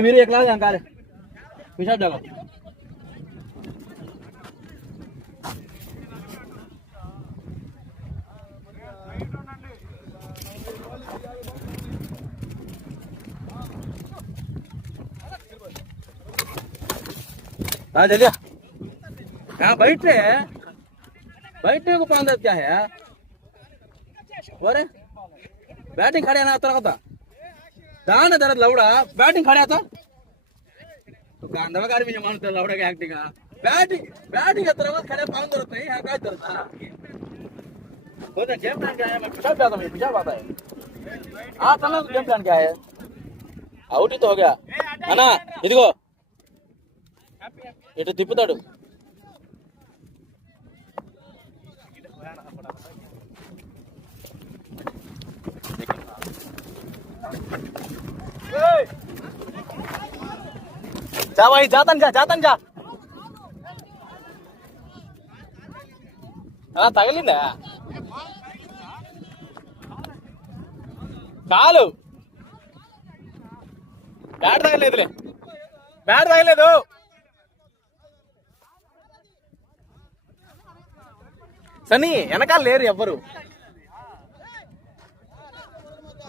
మీరు ఎట్లా కాలే పిషాప్ జగ जल्दी हाँ बैठ रहे हैं. बैठने को 5-10 क्या है? और बैटिंग खड़े ना तरह दाना जरा लवड़ा बैटिंग खड़े आता तो गांडवा गाड़ी में मानते लवड़ा की एक्टिंग बैटिंग बैटिंग तरह खड़े पाऊं जरूरत नहीं है काय तरता वो तो गेम प्लान क्या है मैं पूछा पाता मैं पूछा पाता है आ चलना गेम प्लान क्या है అవుట్ తో హోగా అన్నా ఇదిగో ఇటు తిప్పుతాడు जा भाई जातन जा తగిలిందా కాలు బ్యాట్ తగలేదులే బ్యాట్ తగలేదు సన్నీ వెనకాల లేరు ఎవ్వరు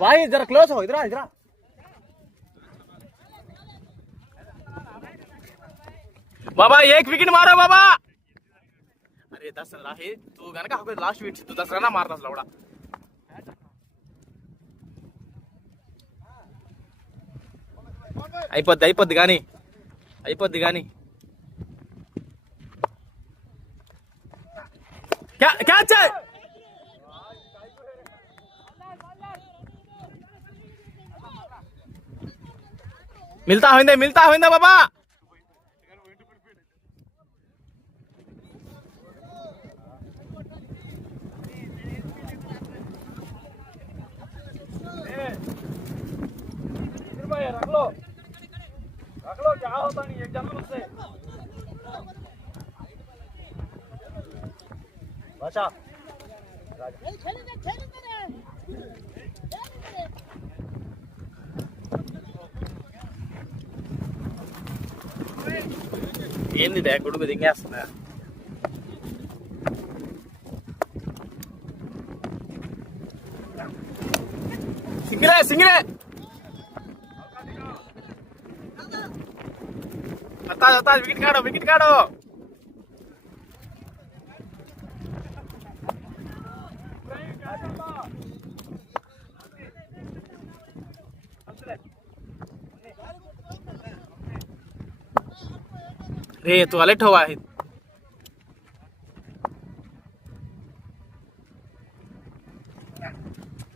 వాయి జర క్లోజ్ హో ఇదరా ఇదరా बाबा एक विकेट मारो बाबा अरे 10 रन आहे तू गनका हको लास्ट विकेट तू 10 रन मारतास लवडा అయిపోద్ది కానీ క్యాచ్ మిల్తా హోయిందా బాబా रख लो क्या होता नहीं एक जन्म से बचा ఏంది కొడుకు దింగేస్తున్నా సింగిలే आता विकेट काढो रे तू अलर्ट हवा आहे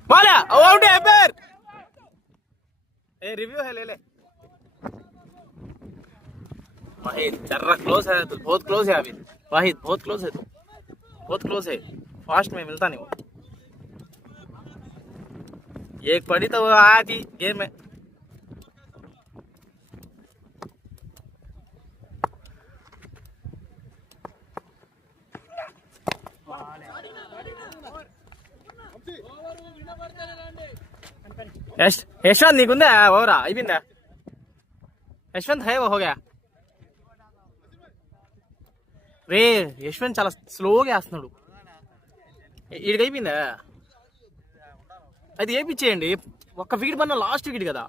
मारा आउट है पर ए रिव्यू है ले वाहिद जर्रा क्लोज है तो बहुत क्लोज है अभी वाहिद बहुत क्लोज है फास्ट में मिलता नहीं वो एक पड़ी तो वो आया थी गेम में यशवंत నీకుందా ఓవరా అయిపోయిందా యశ్వంత్ హై हो गया రే యశ్వంత్ చాలా స్లోగా వేస్తున్నాడు ఈడికి అయిపోయిందా అది వేయించేయండి ఒక్క వికెట్ పడిన లాస్ట్ వికెట్ కదా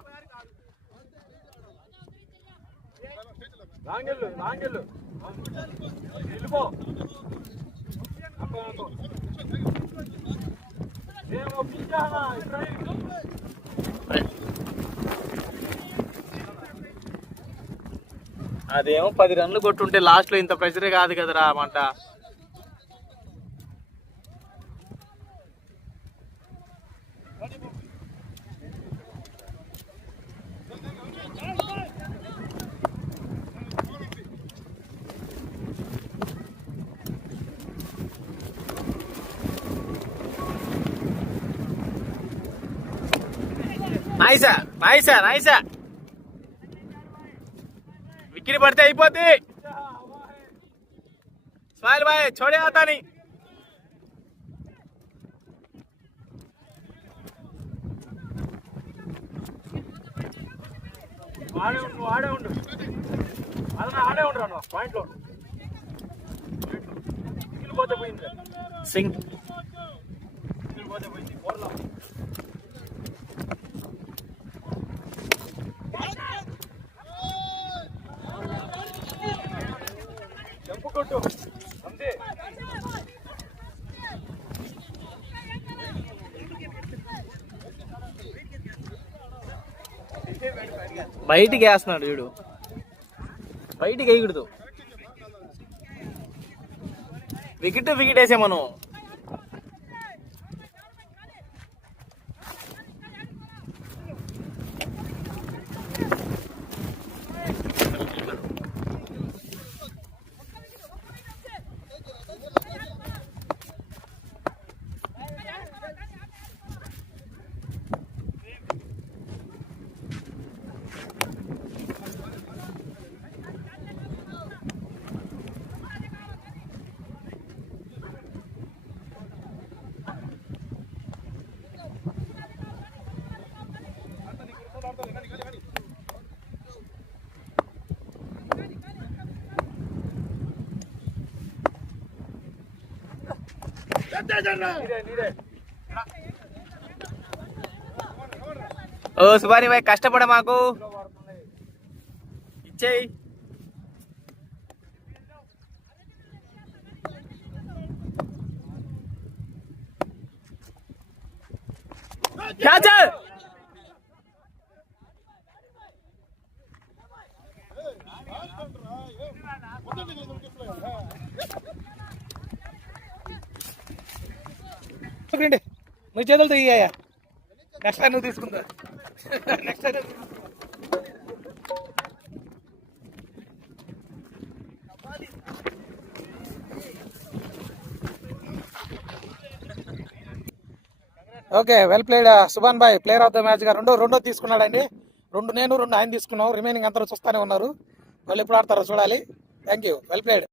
అదేమో 10 రన్లు కొట్టుంటే లాస్ట్ లో ఇంత ప్రెషరే కాదు కదరా మంట నైసా विकेट पड़ते అయిపోద్ది స్మైల్ భాయ్ छोड़े आता नहीं ఆడే ఉండు అన్న పాయింట్ లో పోతే పోయింది సింగ్ పోతే పోయింది బోర్లో కొట్టు అంతే బయటికి వేస్తున్నాడు వీడు, బయటికి వేయకూడదు. వికెట్ వేసే మనం. ఓ సుబాని భాయ్ కష్టపడ మాకు ఇచ్చేయి. క్యాచ్. మీ చేతులతో ఇయ్యా. నెక్స్ట్ టైం నువ్వు తీసుకుందా. Next time okay well played Subhan bhai player of the match గా రెండో తీసుకున్నాడండి. 2 నేను 2 ఆయన తీసుకున్నాం. రిమైనింగ్ అందరూ చూస్తానే ఉన్నారు. వాళ్ళు ఎప్పుడు ఆడతారో చూడాలి. Thank you, well played.